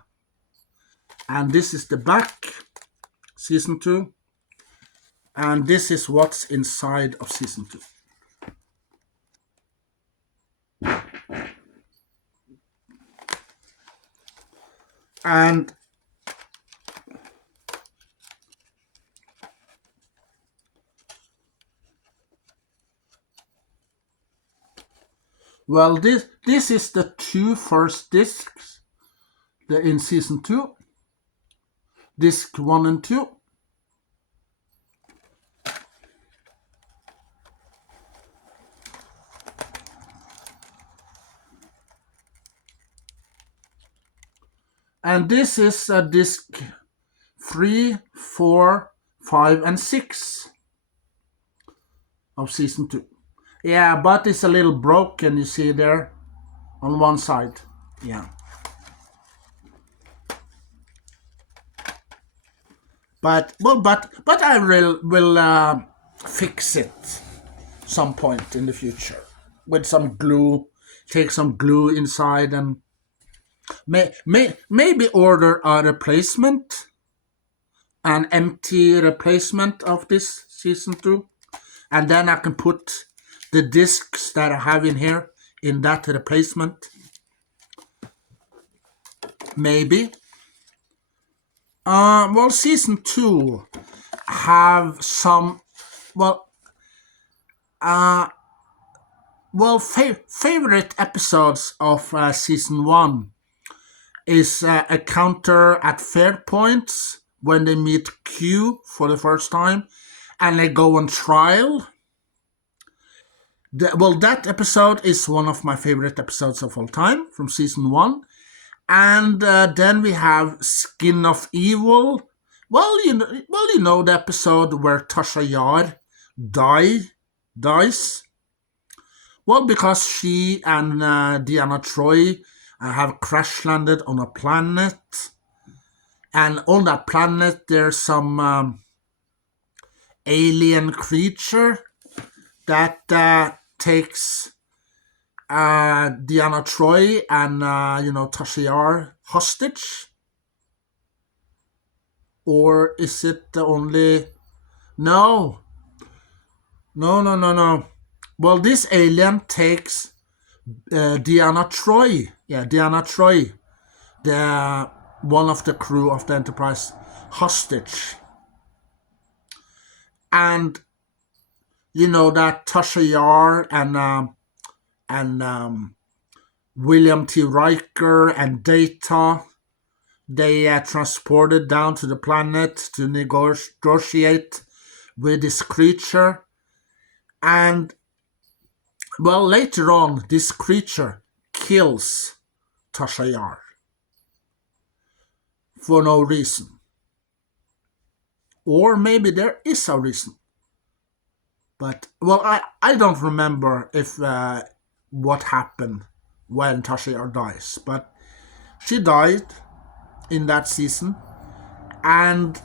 And this is the back, season 2. And this is what's inside of season 2. And well, this is the 2 first discs in season 2. Disc 1 and 2. And this is disc 3, 4, 5, and 6 of season 2. Yeah, but it's a little broken, you see there, on one side. Yeah. But I will fix it some point in the future with some glue. Take some glue inside and maybe order a replacement, an empty replacement of this season 2, and then I can put the discs that I have in here in that replacement. Maybe. Well, season 2 have some, favorite episodes of season 1 is a counter at Fairpoint when they meet Q for the first time and they go on trial. That episode is one of my favorite episodes of all time from season 1. And then we have Skin of Evil. Well, you know the episode where Tasha Yar dies. Well, because she and Deanna Troi have crash landed on a planet, and on that planet there's some alien creature that takes Deanna Troi and Tasha Yar hostage. Or is it only... No. Well, this alien takes Deanna Troi. Yeah, Deanna Troi, the one of the crew of the Enterprise, hostage. And you know that Tasha Yar and William T. Riker and Data, they transported down to the planet to negotiate with this creature. And, well, later on, this creature kills Tasha Yar for no reason. Or maybe there is a reason. But, well, I don't remember if what happened when Tasha Yar dies. But she died in that season. And,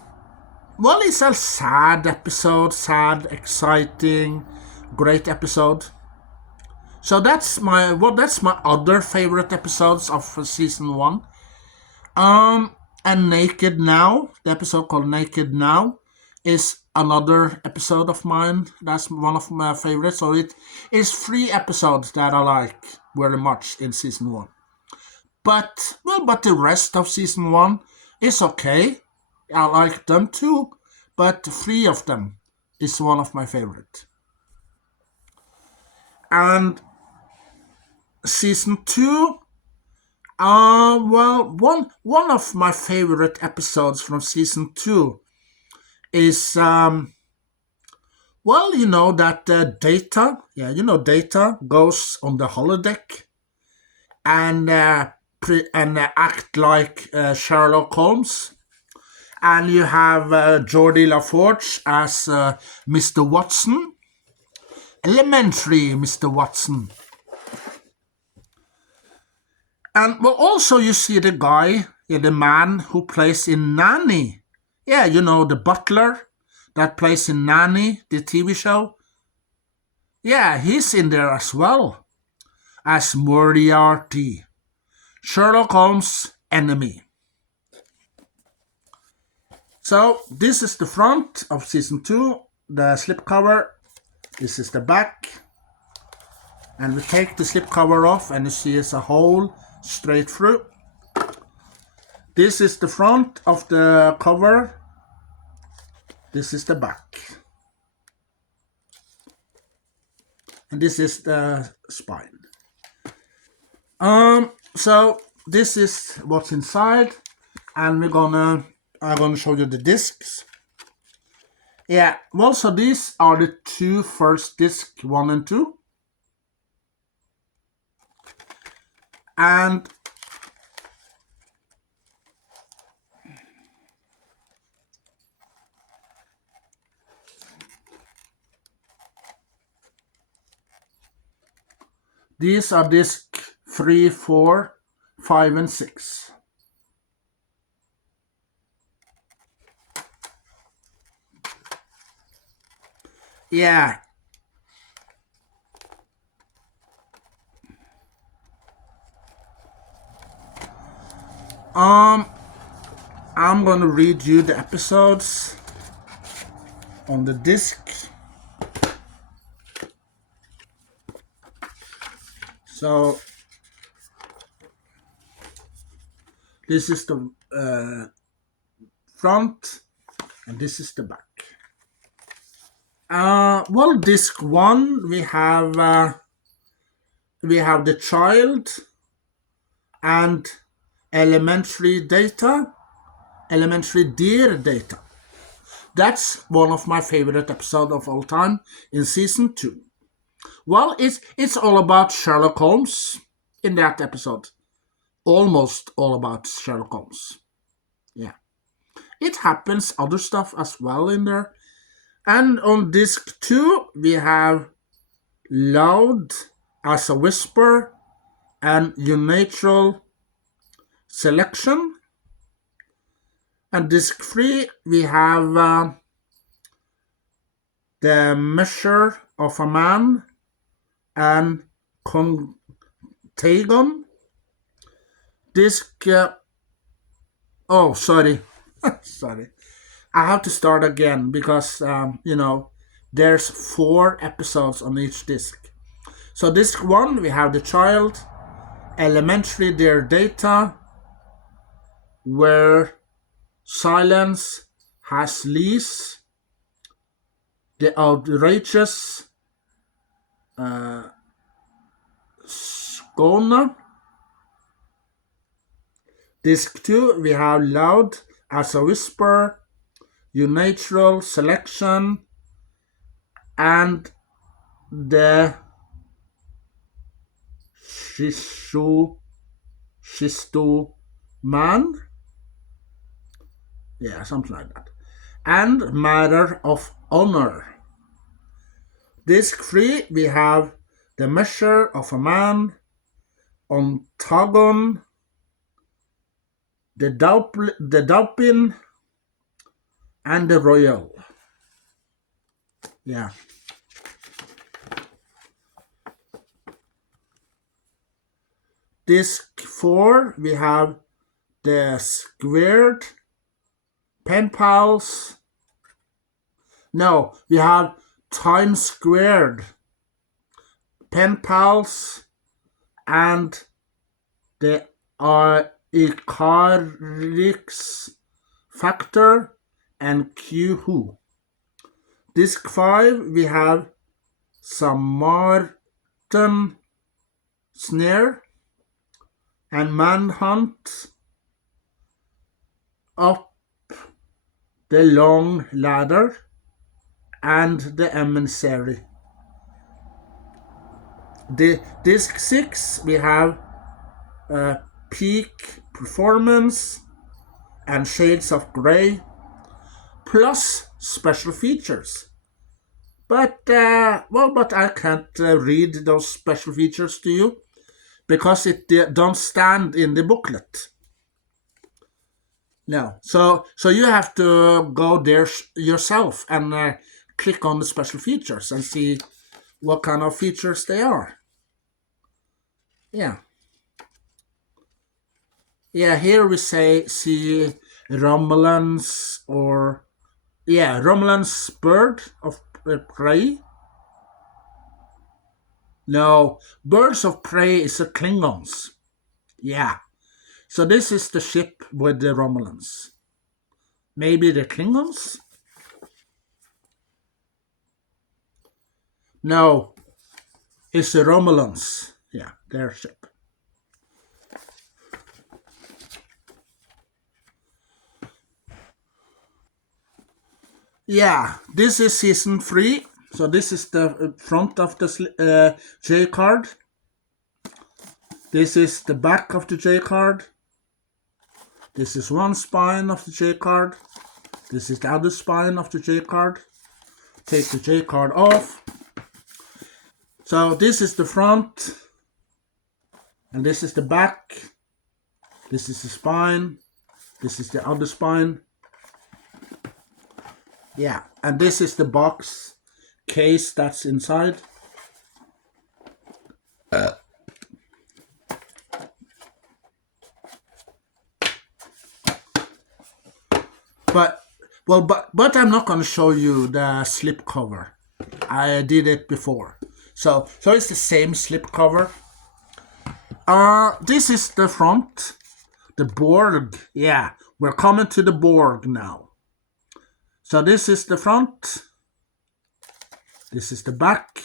well, it's a sad episode. Sad, exciting, great episode. So that's my other favorite episodes of season 1. And Naked Now, the episode called Naked Now, is another episode of mine. That's one of my favorites. So it is 3 episodes that I like very much in season 1. But the rest of season 1 is okay. I like them too. But 3 of them is one of my favorite. And season 2, one of my favorite episodes from season 2 is, that Data, Data goes on the holodeck and act like Sherlock Holmes. And you have Geordie LaForge as Mr. Watson. Elementary Mr. Watson. And also you see the guy, the man who plays in Nanny. Yeah, the butler that plays in Nanny, the TV show. Yeah, he's in there as well as Moriarty, Sherlock Holmes' enemy. So this is the front of season 2, the slipcover. This is the back. And we take the slipcover off and you see it's a hole straight through. This is the front of the cover. This is the back. And this is the spine. So this is what's inside, and I'm gonna show you the discs. Yeah, well, so these are the 2 first discs, 1 and 2. And these are disc 3, 4, 5, and 6. Yeah. I'm gonna read you the episodes on the disc. So this is the front, and this is the back. Well, disc 1 we have the child and elementary deer data. That's one of my favorite episodes of all time in season 2. Well, it's all about Sherlock Holmes in that episode. Almost all about Sherlock Holmes. Yeah. It happens other stuff as well in there. And on disc 2, we have Loud as a Whisper and Unnatural Selection. And disc 3, we have The Measure of a Man and Contagon. Disc... sorry. Sorry. I have to start again because, there's 4 episodes on each disc. So disc 1, we have the child, elementary their data, where silence has lease, the outrageous Skona. Disc 2, we have Loud as a Whisper, Unnatural Selection, and the Shistu Man. Yeah, something like that. And Matter of Honor. Disc 3, we have The Measure of a Man, Ontagon, the Dauphin, and the Royal. Yeah. Disc 4, we have the Squared, Pen Pals. No, we have Time Squared, Pen Pals, and the Icarix Factor and Q-Who. Disc 5, we have Samaritan Snare and Manhunt, Up the Long Ladder, and the Emissary. Disc 6, we have Peak Performance and Shades of Grey, plus special features. But I can't read those special features to you because it don't stand in the booklet. No. So you have to go there yourself and click on the special features and see what kind of features they are. Yeah. Yeah, here we see Romulan's or yeah, Romulan's bird of prey. No, birds of prey is the Klingons. Yeah. So this is the ship with the Romulans. Maybe the Klingons? No, it's the Romulans. Yeah, their ship. Yeah, this is season 3. So this is the front of the J card. This is the back of the J card. This is one spine of the J card. This is the other spine of the J card. Take the J card off. So this is the front. And this is the back. This is the spine. This is the other spine. Yeah, and this is the box case that's inside. But I'm not going to show you the slip cover. I did it before. So it's the same slip cover. This is the front. The Borg. Yeah, we're coming to the Borg now. So this is the front. This is the back.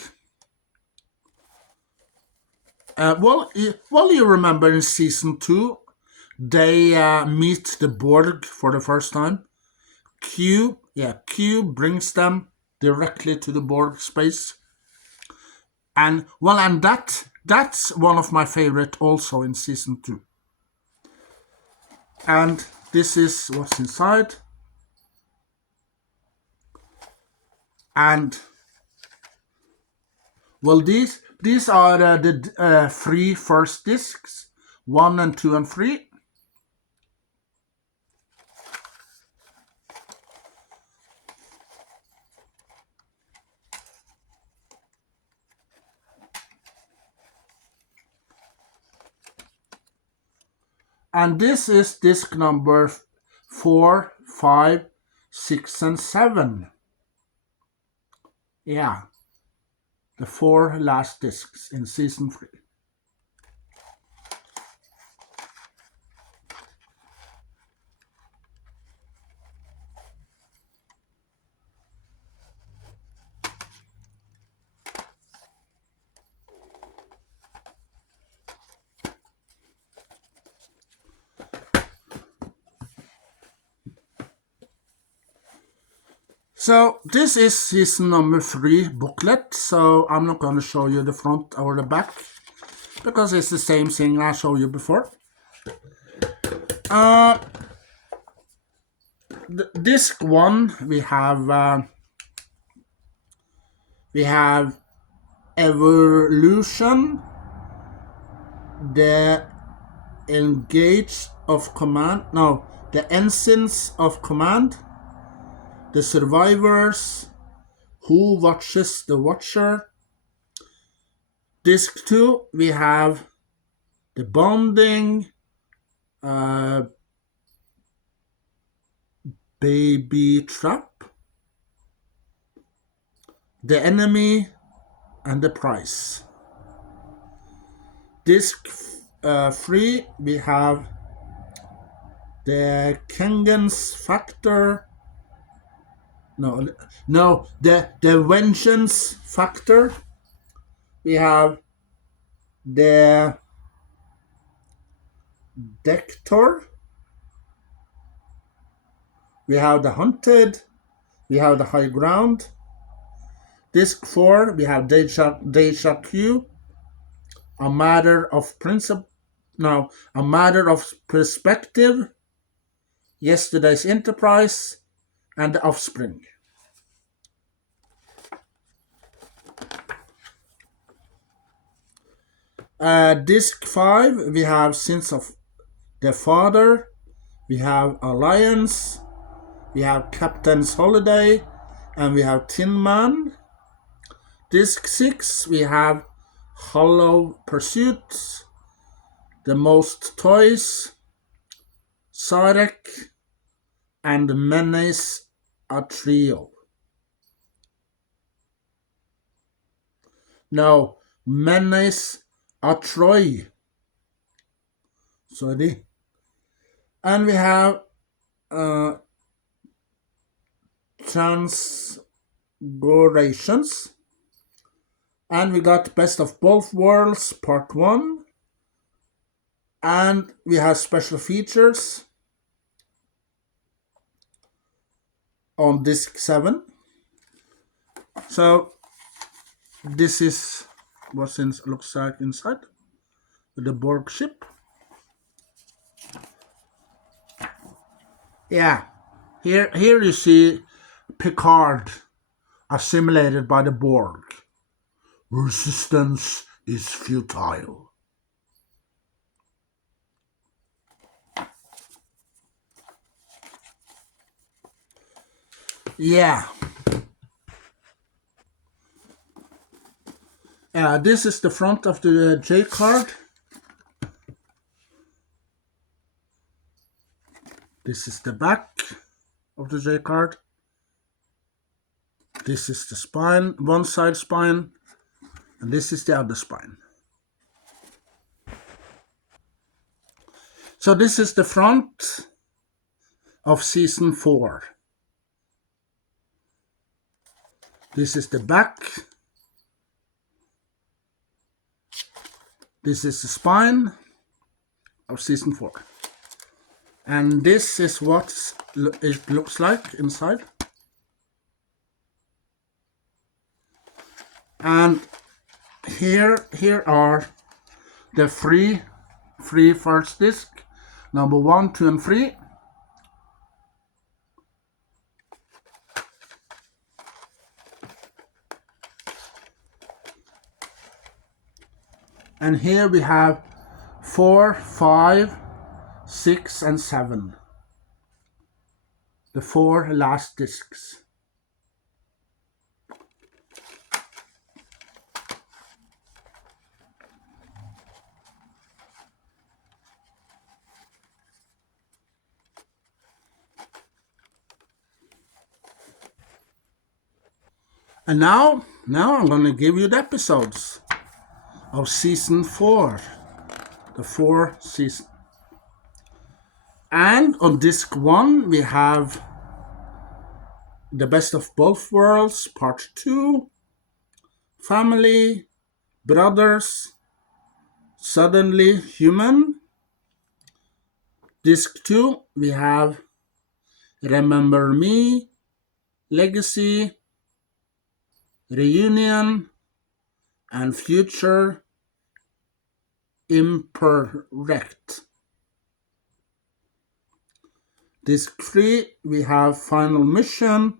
Well, you remember in season 2, they meet the Borg for the first time. Q brings them directly to the Borg space. And that's one of my favorite also in season 2. And this is what's inside. And well, these are the 3 first discs, 1 and 2 and 3. And this is disc number 4, 5, 6, and 7. Yeah, the 4 last discs in season 3. So this is season number 3 booklet. So I'm not going to show you the front or the back because it's the same thing I showed you before. Disc 1 we have Evolution, the Engage of Command. No, the Ensigns of Command, the Survivors, Who Watches the Watcher. Disc 2 we have the Bonding, Baby Trap, the Enemy, and the Price. Disc 3 we have the Kengan's Factor. No, the Vengeance Factor. We have the Dector. We have the Hunted. We have the High Ground. Disc 4, we have Deja Q. A Matter of Principle. No, A Matter of Perspective. Yesterday's Enterprise. And The Offspring. Disc 5, we have Sins of the Father, we have Alliance, we have Captain's Holiday, and we have Tin Man. Disc 6, we have Hollow Pursuit, The Most Toys, Sarek, and Menace a Trio. No, Menace a Troy. Sorry. And we have Transgressions. And we got Best of Both Worlds Part 1. And we have special features on disc 7. So this is what it looks like inside the Borg ship. Yeah, here you see Picard assimilated by the Borg. Resistance is futile. Yeah. This is the front of the J card. This is the back of the J card. This is the spine, one side spine, and this is the other spine. So this is the front of season 4. This is the back. This is the spine of season 4. And this is what it looks like inside. And here are the three first disc, number 1, 2, and 3. And here we have 4, 5, 6, and 7. The 4 last discs. And now I'm going to give you the episodes of season 4, the 4 season. And on disc 1 we have the Best of Both Worlds Part 2, Family, Brothers, Suddenly Human. Disc 2 we have Remember Me, Legacy, Reunion, and Future Imperfect. Disc 3 we have Final Mission,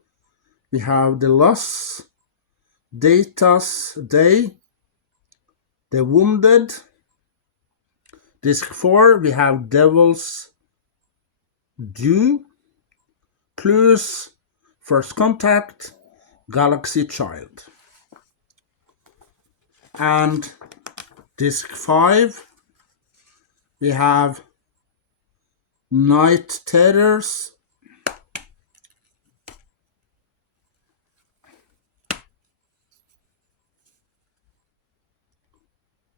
we have The Loss, Data's Day, The Wounded. Disc 4 we have Devil's Due, Clues, First Contact, Galaxy Child. And disc 5 we have Night Terrors,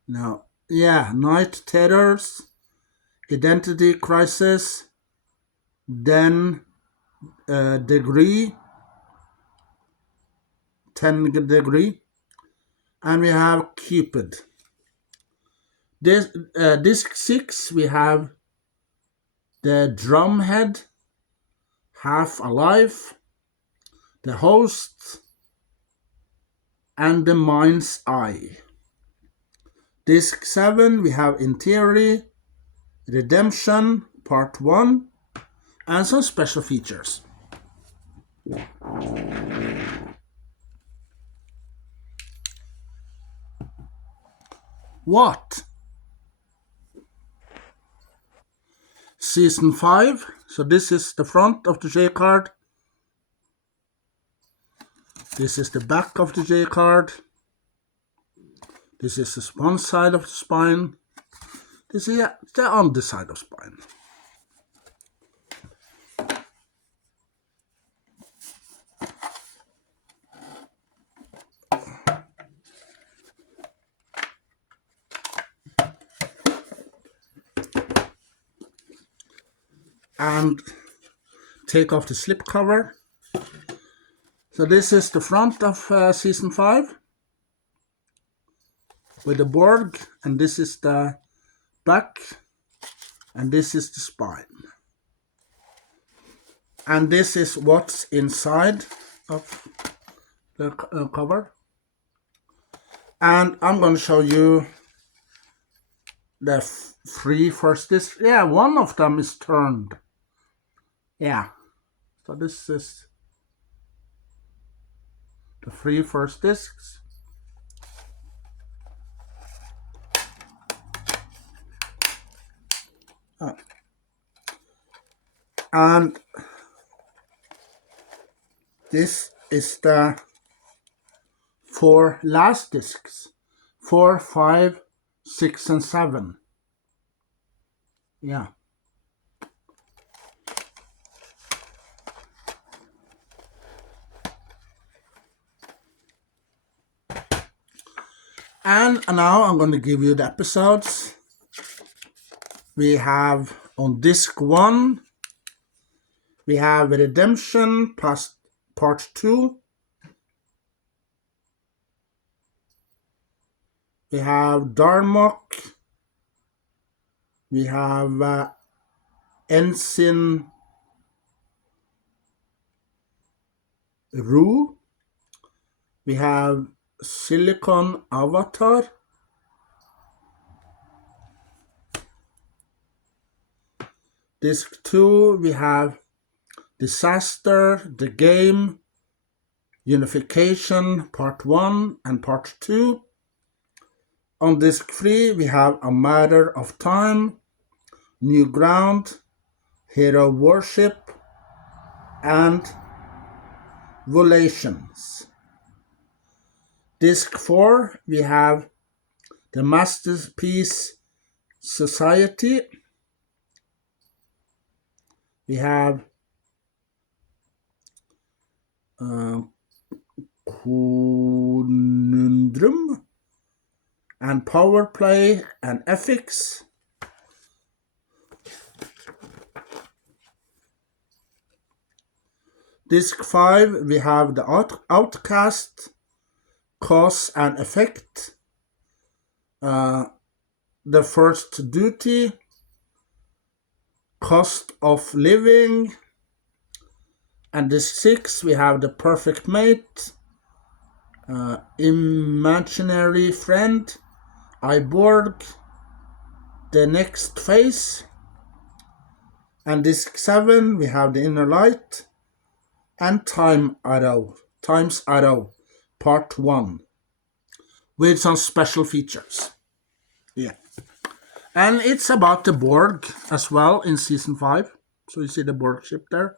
Night Terrors, Identity Crisis, then Degree, 10 Degree, and we have Cupid. Disc 6 we have The Drumhead, Half Alive, The Host, and The Mind's Eye. Disc 7 we have In Theory, Redemption Part 1, and some special features. What? season 5. So this is the front of the J card. This is the back of the J card. This is the one side of the spine. This is the underside of spine. And take off the slip cover. So this is the front of season 5 with the board, and this is the back, and this is the spine. And this is what's inside of the cover. And I'm going to show you the 3 first discs. Yeah, one of them is turned. Yeah, so this is the 3 first discs. And this is the 4 last discs. 4, 5, 6, and 7. Yeah. And now I'm going to give you the episodes. We have on disc 1, we have Redemption past part 2. We have Darmok. We have Ensign Rue. We have Silicon Avatar. Disc 2, we have Disaster, The Game, Unification, Part 1 and Part 2. On disc 3, we have A Matter of Time, New Ground, Hero Worship, and Volations. Disc 4, we have The Masterpiece Society. We have Conundrum and Power Play and Ethics. Disc 5, we have The Outcast, Cause and Effect, The First Duty, Cost of Living. And disc 6, we have The Perfect Mate, Imaginary Friend, Iborg, The Next Phase. And disc 7, we have The Inner Light and Time's Arrow, Part 1, with some special features. Yeah. And it's about the Borg as well in season 5. So you see the Borg ship there.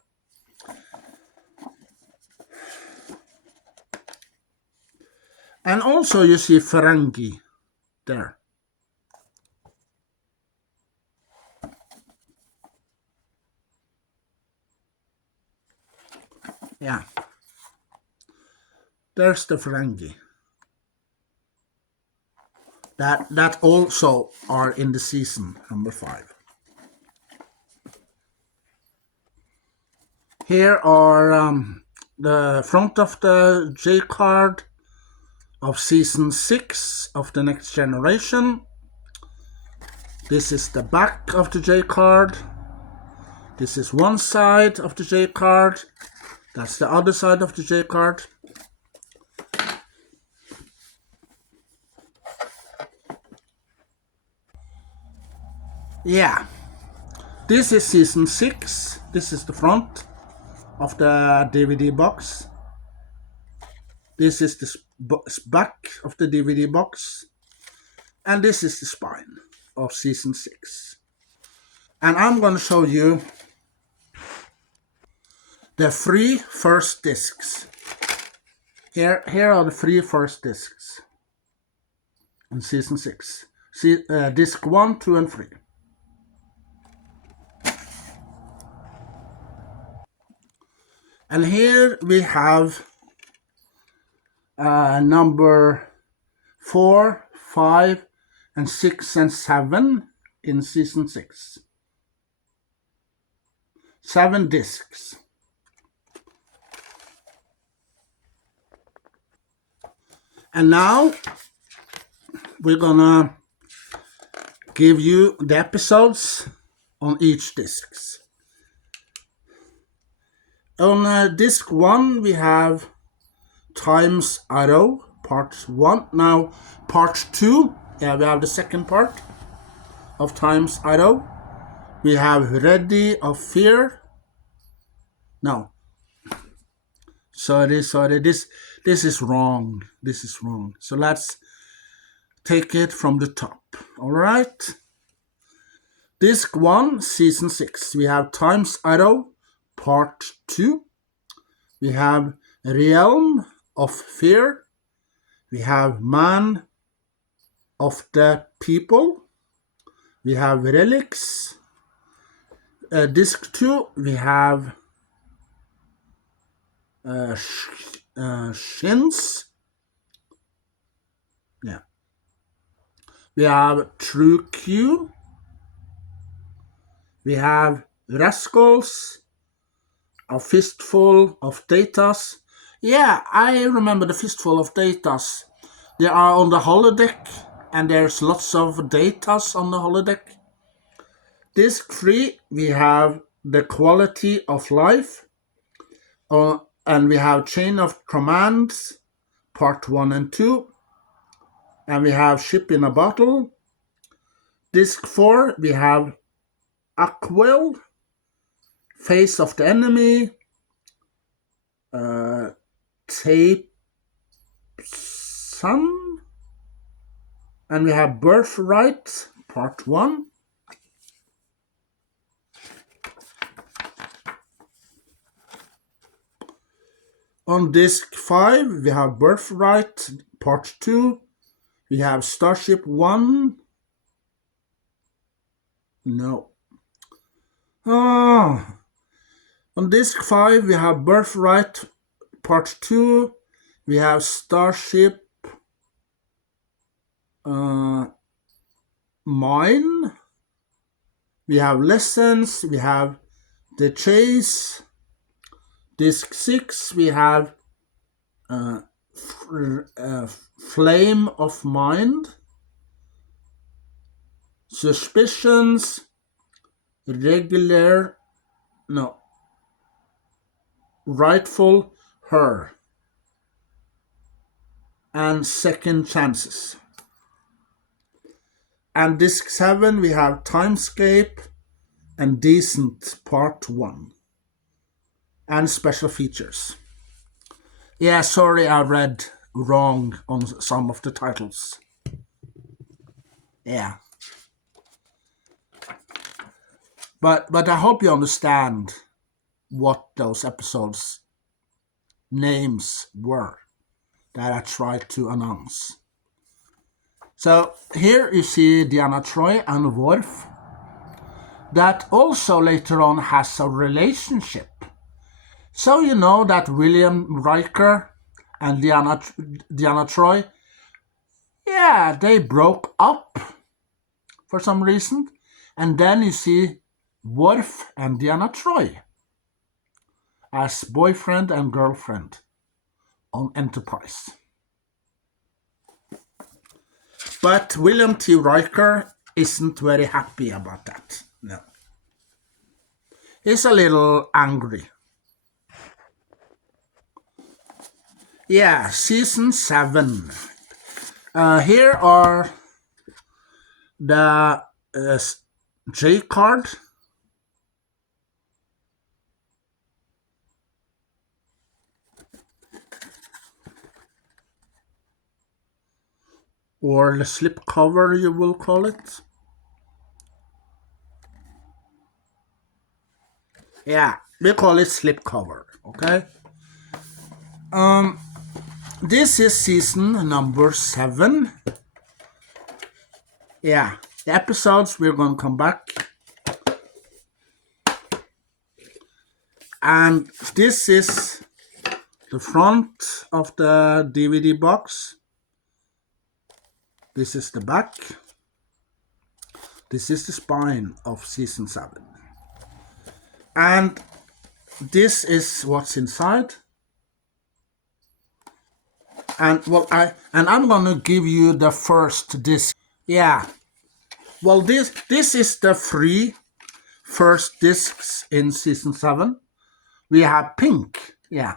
And also you see Ferengi there. Yeah. There's the Ferengi. That also are in the season number 5. Here are the front of the J card of season 6 of The Next Generation. This is the back of the J card. This is one side of the J card. That's the other side of the J card. Yeah. This is season 6. This is the front of the DVD box. This is the back of the DVD box. And this is the spine of season 6. And I'm going to show you the 3 first discs. Here are the 3 first discs in season 6. See, disc 1, 2, and 3. And here we have number 4, 5, and 6 and 7 in season 6. 7 discs. And now we're gonna give you the episodes on each discs. On disc 1 we have Times Arrow, part 1. Now part 2, we have the second part of Times Arrow. We have Ready of Fear. No. Sorry, this is wrong. This is wrong. So let's take it from the top. All right. Disc 1, season 6. We have Times Arrow, part 2. We have Realm of Fear. We have Man of the People. We have Relics. Disc 2, we have Shins. Yeah. We have True Q. We have Rascals. A Fistful of Datas. Yeah, I remember the Fistful of Datas. They are on the holodeck, and there's lots of datas on the holodeck. Disc 3, we have The Quality of Life. And we have Chain of Commands, part 1 and 2. And we have Ship in a Bottle. Disc 4, we have Aquil, Face of the Enemy, Tape Sun, and we have Birthright, part 1. On disc 5, we have Birthright, part 2. We have Starship 1. No. On disc 5, we have Birthright, part 2. We have Starship Mine. We have Lessons. We have The Chase. Disc 6, we have Flame of Mind. Suspicions. Rightful Her. And Second Chances. And disc 7, we have Timescape and Decent, part 1. And special features. Yeah, sorry, I read wrong on some of the titles. Yeah. But I hope you understand what those episodes' names were that I tried to announce. So here you see Deanna Troi and Worf, that also later on has a relationship. So you know that William Riker and Deanna Troi, yeah, they broke up for some reason. And then you see Worf and Deanna Troi as boyfriend and girlfriend on Enterprise. But William T. Riker isn't very happy about that. No. He's a little angry. Yeah, season 7. Here are the J card. Or the slipcover, you will call it. Yeah, we call it slipcover. Okay. This is season number 7. Yeah, the episodes we're gonna come back, and this is the front of the DVD box. This is the back. This is the spine of season 7. And this is what's inside. And I'm gonna give you the first disc. Yeah. Well, this is the three first discs in season 7. We have pink. Yeah.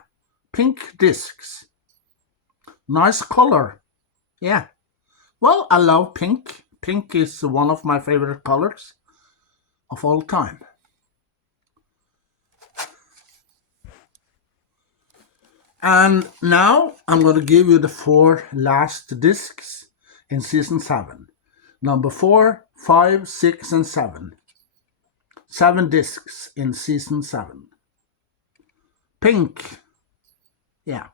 Pink discs. Nice color. Yeah. Well, I love pink. Pink is one of my favorite colors of all time. And now I'm going to give you the 4 last discs in season 7. Number 4, 5, 6, and 7. 7 discs in season 7. Pink. Yeah.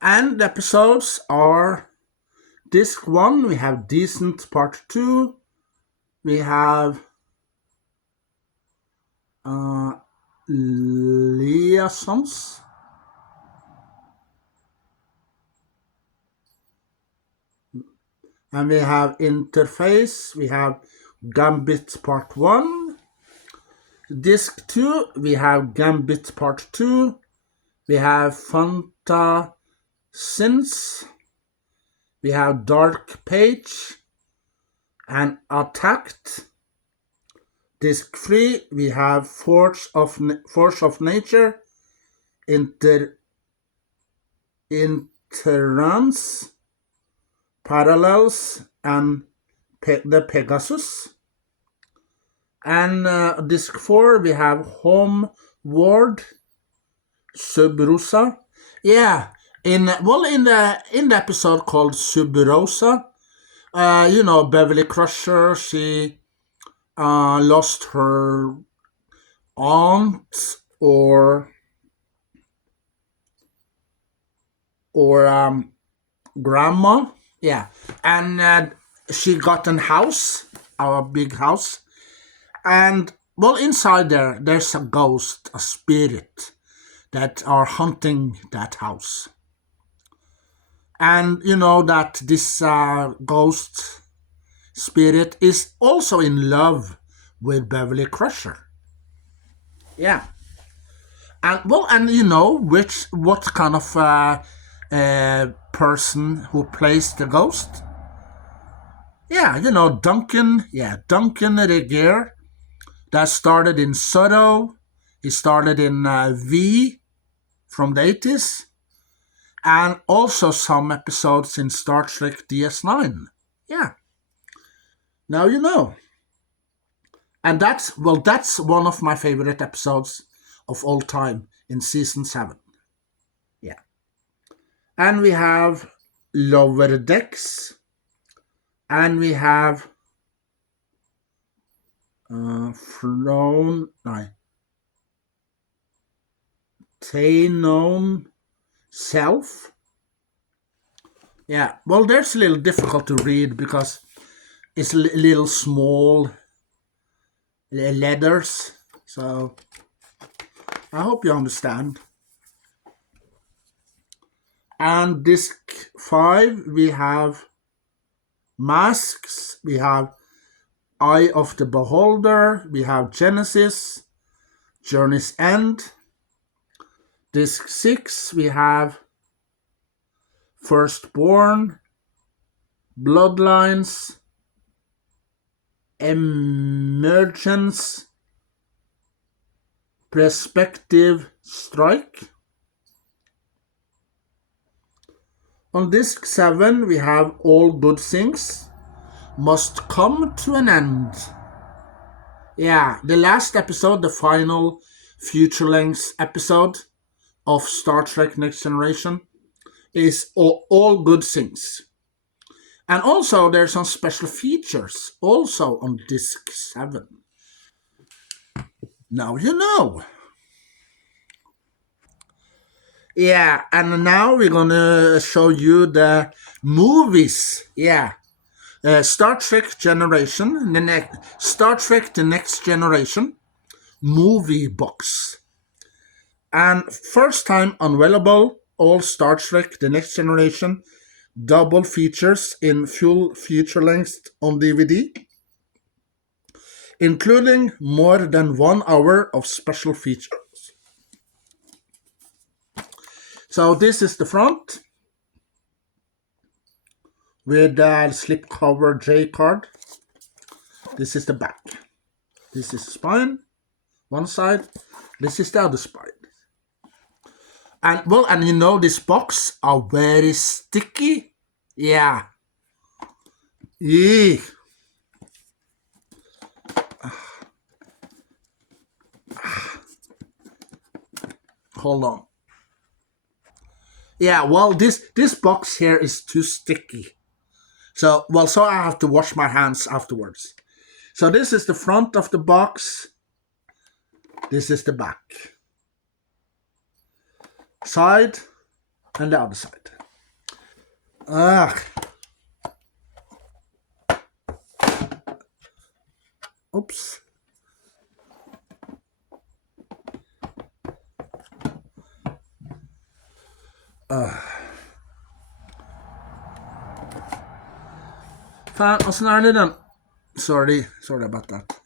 And the episodes are disc 1, we have Decent Part 2. We have Liaisons. And we have Interface. We have Gambit Part 1. Disc 2, we have Gambit Part 2. We have Fanta Sins. We have Dark Page and Attacked. Disc 3, we have Force of Nature, Interance, Parallels, and the Pegasus. And disc 4, we have Homeward, Sub Rosa. Yeah, in the episode called Sub Rosa, Beverly Crusher, she lost her aunt or grandma. Yeah, and she got a house, a big house, and inside there's a ghost, a spirit that are hunting that house. And you know that this ghost spirit is also in love with Beverly Crusher. Yeah. And you know what kind of person who plays the ghost? Yeah, Duncan. Yeah, Duncan Regier. That started in Soto. He started in V from the 80s. And also some episodes in Star Trek DS9. Yeah. Now you know. And that's one of my favorite episodes of all time in season 7. Yeah. And we have Lower Decks. And we have Known Self. Yeah, well, there's a little difficult to read because it's little small letters, so I hope you understand. And disc 5, we have Masks, we have Eye of the Beholder, we have Genesis, Journey's End. Disc 6, we have Firstborn, Bloodlines, Emergence, Perspective Strike. On disc 7, we have All Good Things Must Come to an End. Yeah, the last episode, the final feature-length episode of Star Trek Next Generation is All Good Things. And also there's some special features also on disc 7. Now you know. Yeah, and now we're gonna show you the movies. Yeah, Star Trek Generation, Star Trek: The Next Generation movie box, and first time available. All Star Trek: The Next Generation double features in full feature length on DVD, including more than 1 hour of special features. So this is the front with the slipcover J card. This is the back. This is the spine, one side. This is the other spine. And you know these boxes are very sticky. Yeah. Yeah. Hold on. Yeah, well, this box here is too sticky. So I have to wash my hands afterwards. So this is the front of the box. This is the back. Side and the other side. Ugh. Oops. Fan, åssen er det den? Sorry about that.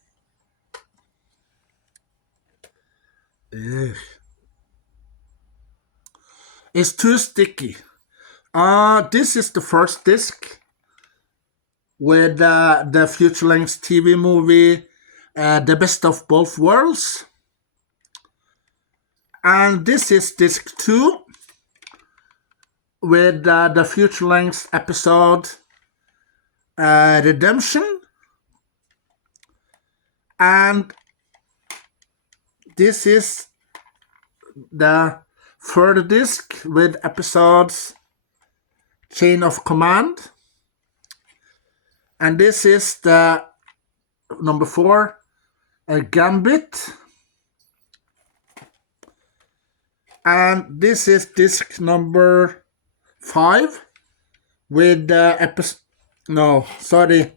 Ugh. It's too sticky. This is the first disc with the future-length TV movie, The Best of Both Worlds. And this is disc 2 with the future-length episode Redemption. And this is the third disc with episodes Chain of Command. And this is the number 4, Gambit. And this is disc number 5 with the episode. No, sorry.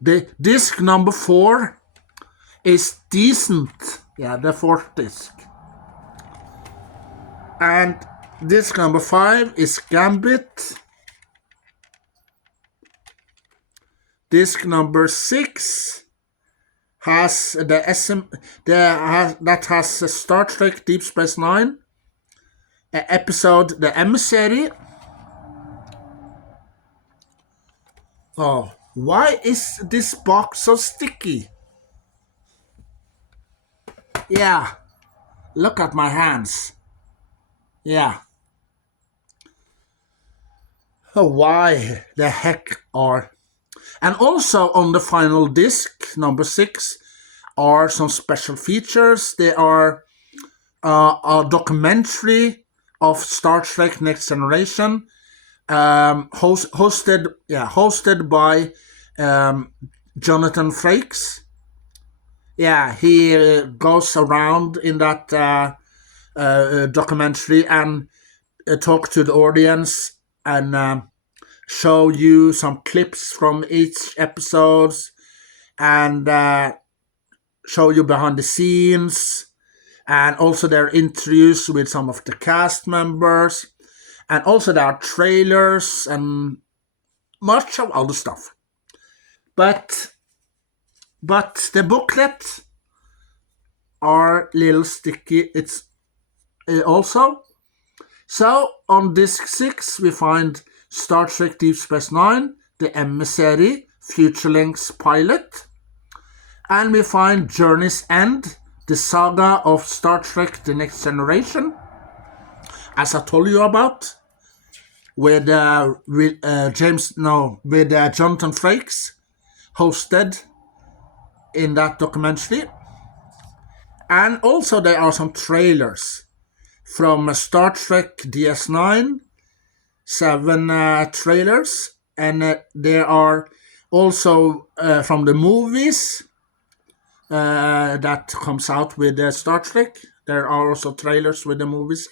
The disc number 4 is Decent. Yeah, the 4th disc. And disc number 5 is Gambit. Disc number 6 has that has Star Trek Deep Space Nine episode The Emissary. Oh, why is this box so sticky? Yeah, look at my hands. Yeah. Oh, why the heck are... And also on the final disc, number 6, are some special features. They are a documentary of Star Trek Next Generation, hosted by Jonathan Frakes. Yeah, he goes around in that documentary and talk to the audience and show you some clips from each episode and show you behind the scenes. And also there are interviews with some of the cast members. And also there are trailers and much of other stuff. But the booklet are little sticky. It's also. So on disc 6 we find Star Trek Deep Space Nine, The Emissary, Future Length Pilot. And we find Journey's End, the saga of Star Trek The Next Generation, as I told you about, with Jonathan Frakes hosted in that documentary. And also there are some trailers from Star Trek DS9, 7 trailers, and there are also from the movies that comes out with Star Trek. There are also trailers with the movies.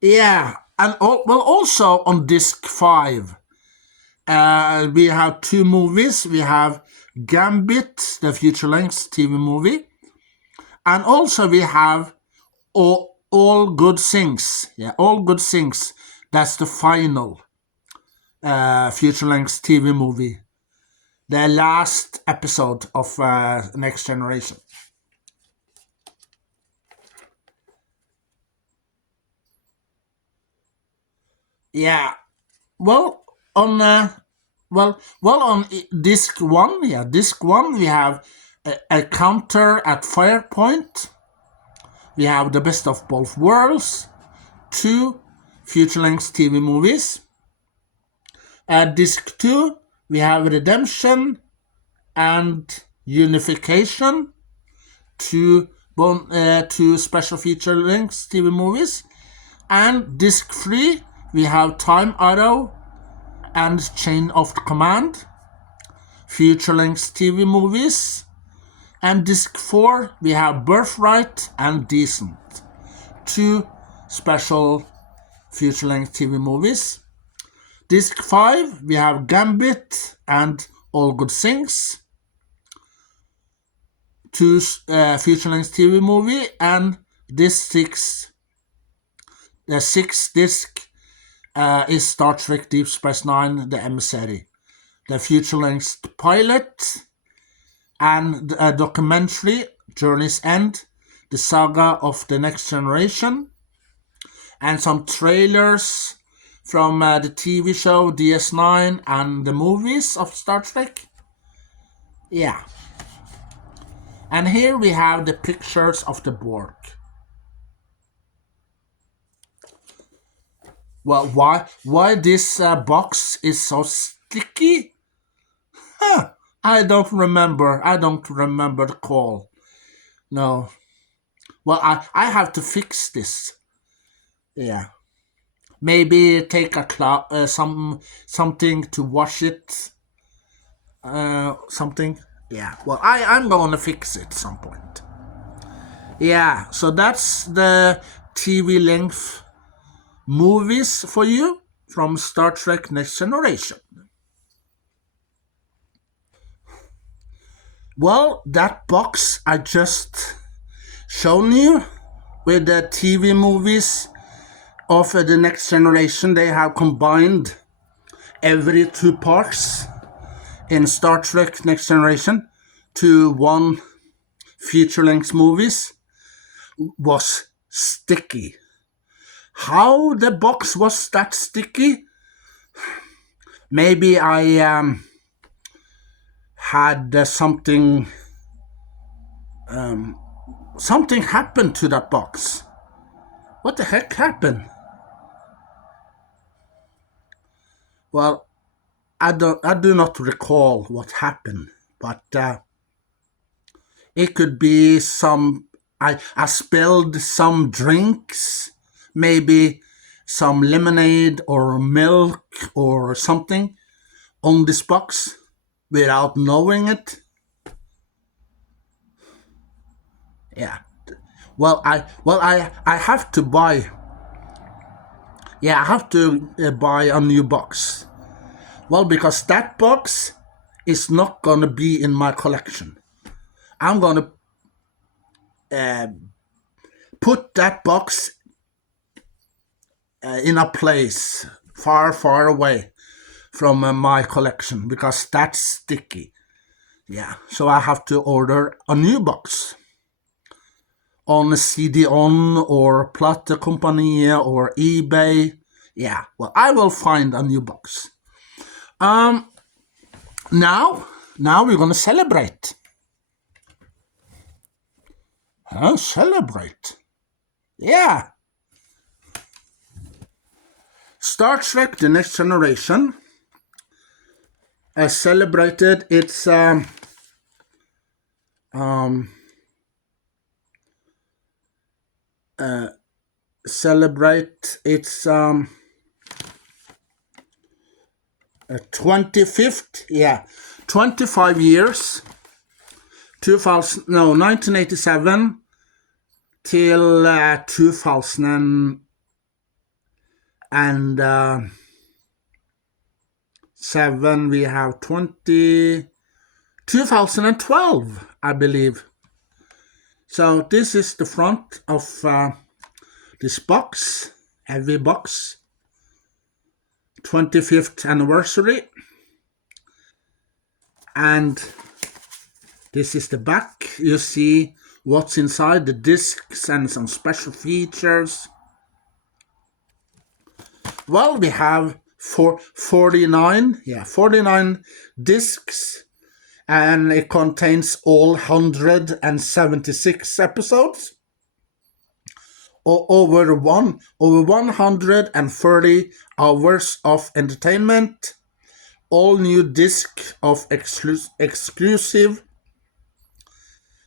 Yeah, and well, also on disc 5, we have two movies. We have Gambit, the Future Length TV movie, and also we have All Good Things. Yeah, All Good Things. That's the final Future Length TV movie, the last episode of Next Generation. Yeah, well, on on disc one, we have a counter at Firepoint. We have the best of both worlds, two future-length TV movies. At disc two, we have Redemption and Unification, two special feature-length TV movies. And disc three, we have Time Arrow and Chain of Command, feature-length TV movies. And disc 4, we have Birthright and Decent, two special feature-length TV movies. Disc 5, we have Gambit and All Good Things, two feature-length TV movie. And disc 6, the sixth disc is Star Trek Deep Space Nine, the Emissary, the feature-length pilot, and a documentary, Journey's End, the saga of the Next Generation, and some trailers from the TV show DS9 and the movies of Star Trek. Yeah. And here we have the pictures of the Borg. Well, why this box is so sticky? Huh. I don't remember the call. No. Well, I have to fix this. Yeah. Maybe take a something to wash it. Something. Yeah. Well, I'm gonna fix it some point. Yeah. So that's the TV length movies for you from Star Trek Next Generation. Well, that box I just shown you with the TV movies of the Next Generation, they have combined every two parts in Star Trek Next Generation to one feature-length movies, was sticky. How the box was that sticky? Maybe I had something happened to that box. What the heck happened? Well, I do not recall what happened, but it could be I spilled some drinks, maybe some lemonade or milk or something on this box without knowing it. Yeah. Well, I have to buy. Yeah, I have to buy a new box. Well, because that box is not gonna be in my collection. I'm gonna put that box in a place far, far away from my collection because that's sticky. Yeah, so I have to order a new box on CD-ON or Platte Company or eBay. Yeah, well, I will find a new box. Now we're gonna celebrate. Celebrate? Yeah. Star Trek: The Next Generation celebrated its celebrate its 25th, 25 years, 1987 till 2007. We have 2012, I believe. So this is the front of this box, heavy box, 25th anniversary. And this is the back. You see what's inside, the discs and some special features. Well, we have 49 discs, and it contains all 176 episodes. Over 130 hours of entertainment, all new disc of exclusive,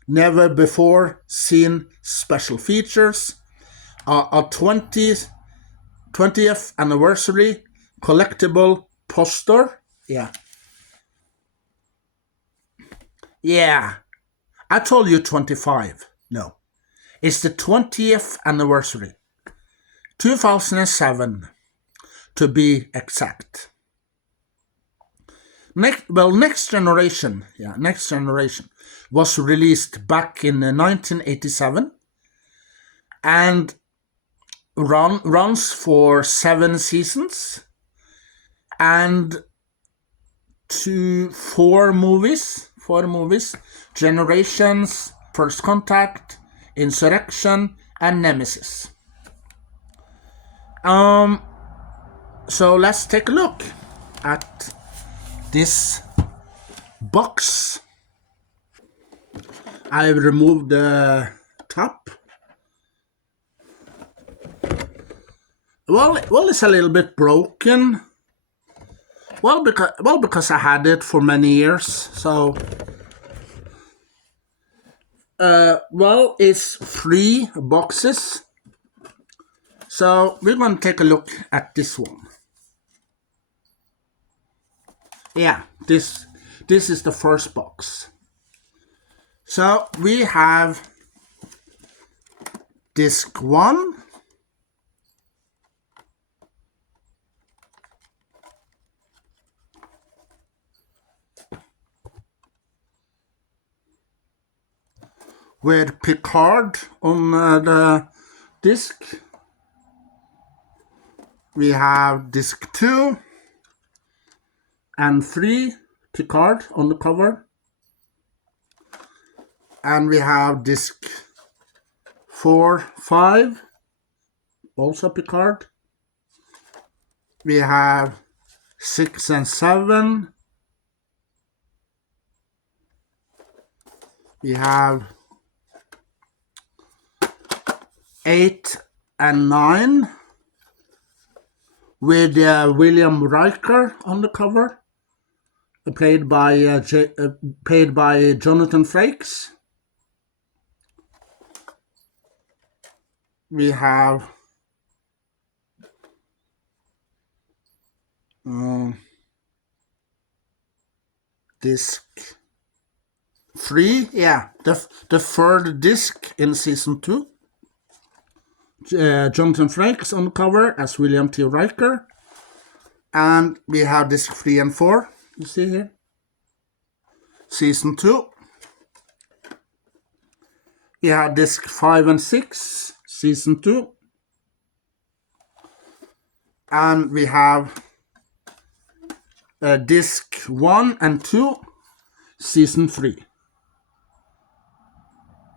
never before seen special features, a 20th anniversary collectible poster. I told you 25. No. It's the 20th anniversary. 2007, to be exact. Next Generation was released back in 1987 and runs for 7 seasons and 4 movies. Generations, First Contact, Insurrection, and Nemesis. So let's take a look at this box. I removed the top. Well, it's a little bit broken. Because I had it for many years. So, it's 3 boxes. So we're going to take a look at this one. This is the first box. So we have disc 1. With Picard on the disc. We have disc 2 and 3, Picard on the cover. And we have disc 4, 5, also Picard. We have 6 and 7. We have 8 and 9 with William Riker on the cover, played by Jonathan Frakes. We have disc 3, the third disc in season 2. Jonathan Frakes on the cover as William T. Riker. And we have disc 3 and 4, you see here. Season 2. We have disc 5 and 6, season 2. And we have disc 1 and 2, season 3.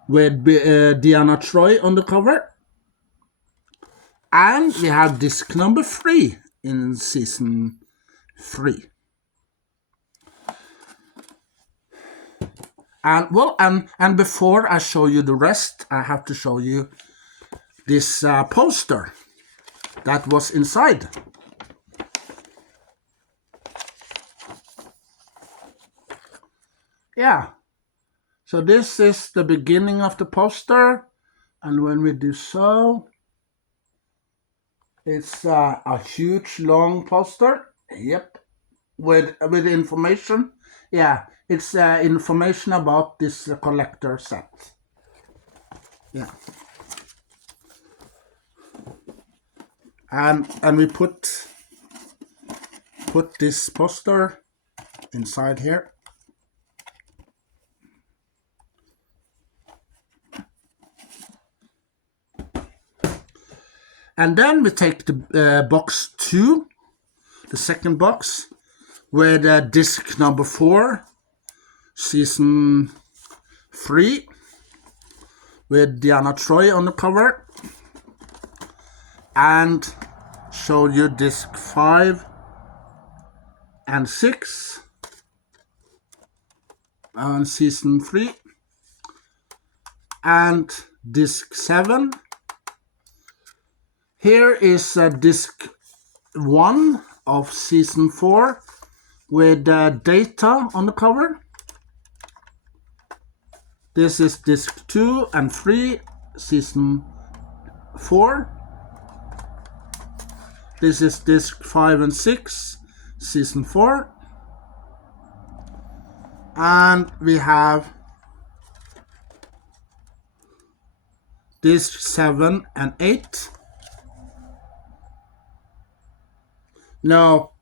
With Deanna Troi on the cover. And we have disc number 3 in season 3. And before I show you the rest, I have to show you this poster that was inside. So this is the beginning of the poster, and when we do so, It's a huge long poster. Yep, with information. Yeah, it's information about this collector set. Yeah, and we put this poster inside here. And then we take the box 2, the second box, with disc number 4, season 3, with Diana Troy on the cover, and show you disc 5 and 6 on season 3, and disc 7. Here is disc 1 of season 4 with data on the cover. This is disc 2 and 3, season 4. This is disc 5 and 6, season 4. And we have disc 7 and 8. No,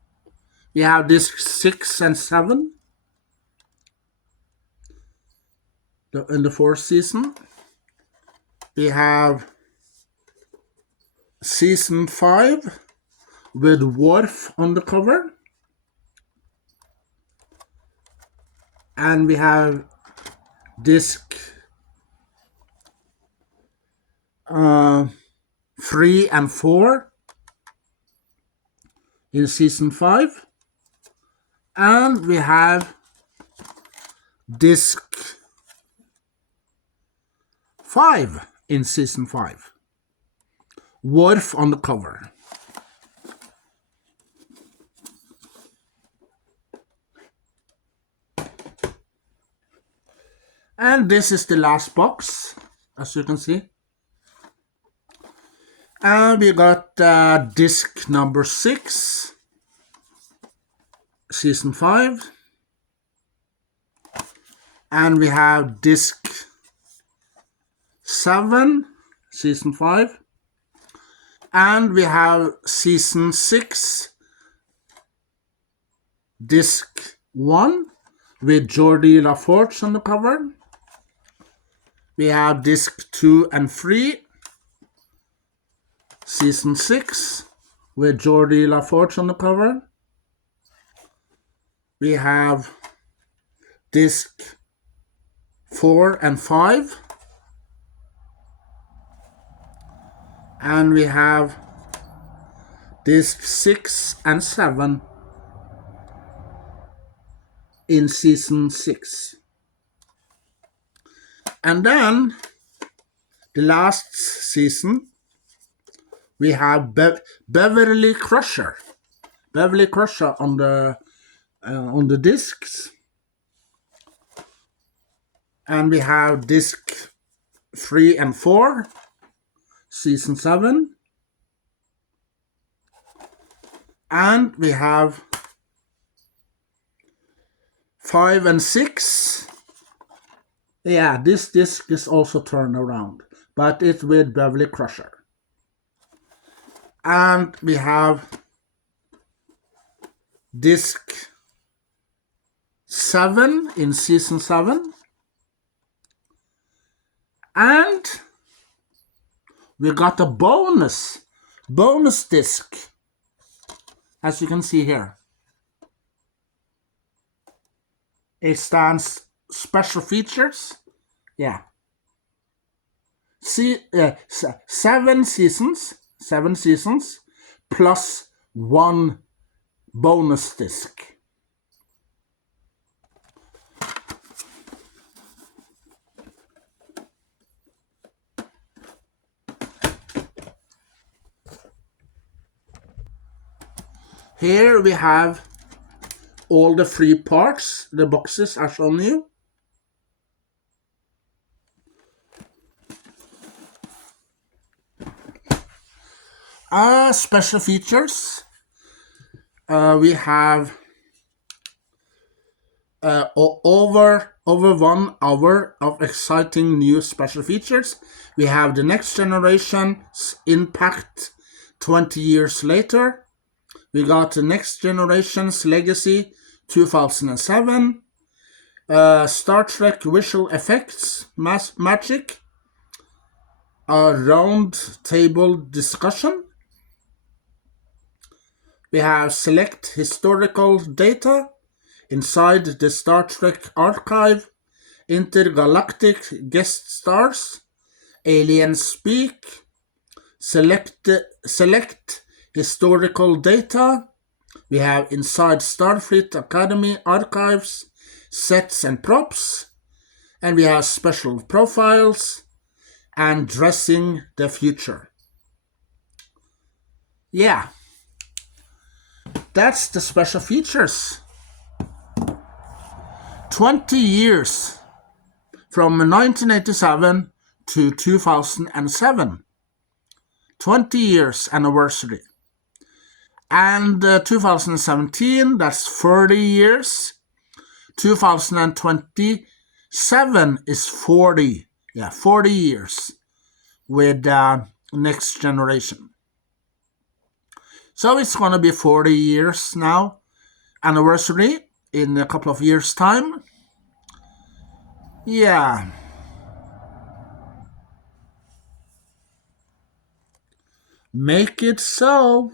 we have disc 6 and 7 in the 4th season. We have season 5 with Worf on the cover. And we have disc 3 and 4 in season 5. And we have disc 5 in season 5. Worf on the cover. And this is the last box, as you can see. And we got disc number 6, season 5. And we have disc 7, season 5. And we have season 6, disc 1, with Geordie LaForge on the cover. We have disc 2 and 3, season 6, with Geordie LaForge on the cover. We have disc 4 and 5. And we have disc 6 and 7 in season 6. And then the last season we have Beverly Crusher. Beverly Crusher on the discs. And we have disc 3 and 4, season 7. And we have 5 and 6. Yeah, this disc is also turned around, but it's with Beverly Crusher. And we have disc 7 in season 7. And we got a bonus disc, as you can see here. It stands special features. Yeah. See, 7 seasons plus 1 bonus disc. Here we have all the 3 parts, the boxes are shown you. Special features. We have over 1 hour of exciting new special features. We have the next generation's impact 20 years later. We got the next generation's legacy 2007. Star Trek visual effects magic. A round table discussion. We have select historical data inside the Star Trek archive, intergalactic guest stars, alien speak, select historical data. We have inside Starfleet Academy archives, sets and props, and we have special profiles and dressing the future. Yeah, that's the special features. 20 years from 1987 to 2007. 20 years anniversary. And 2017, that's 30 years. 2027 is 40. Yeah, 40 years with next generation. So it's going to be 40 years now, anniversary in a couple of years' time. Yeah. Make it so.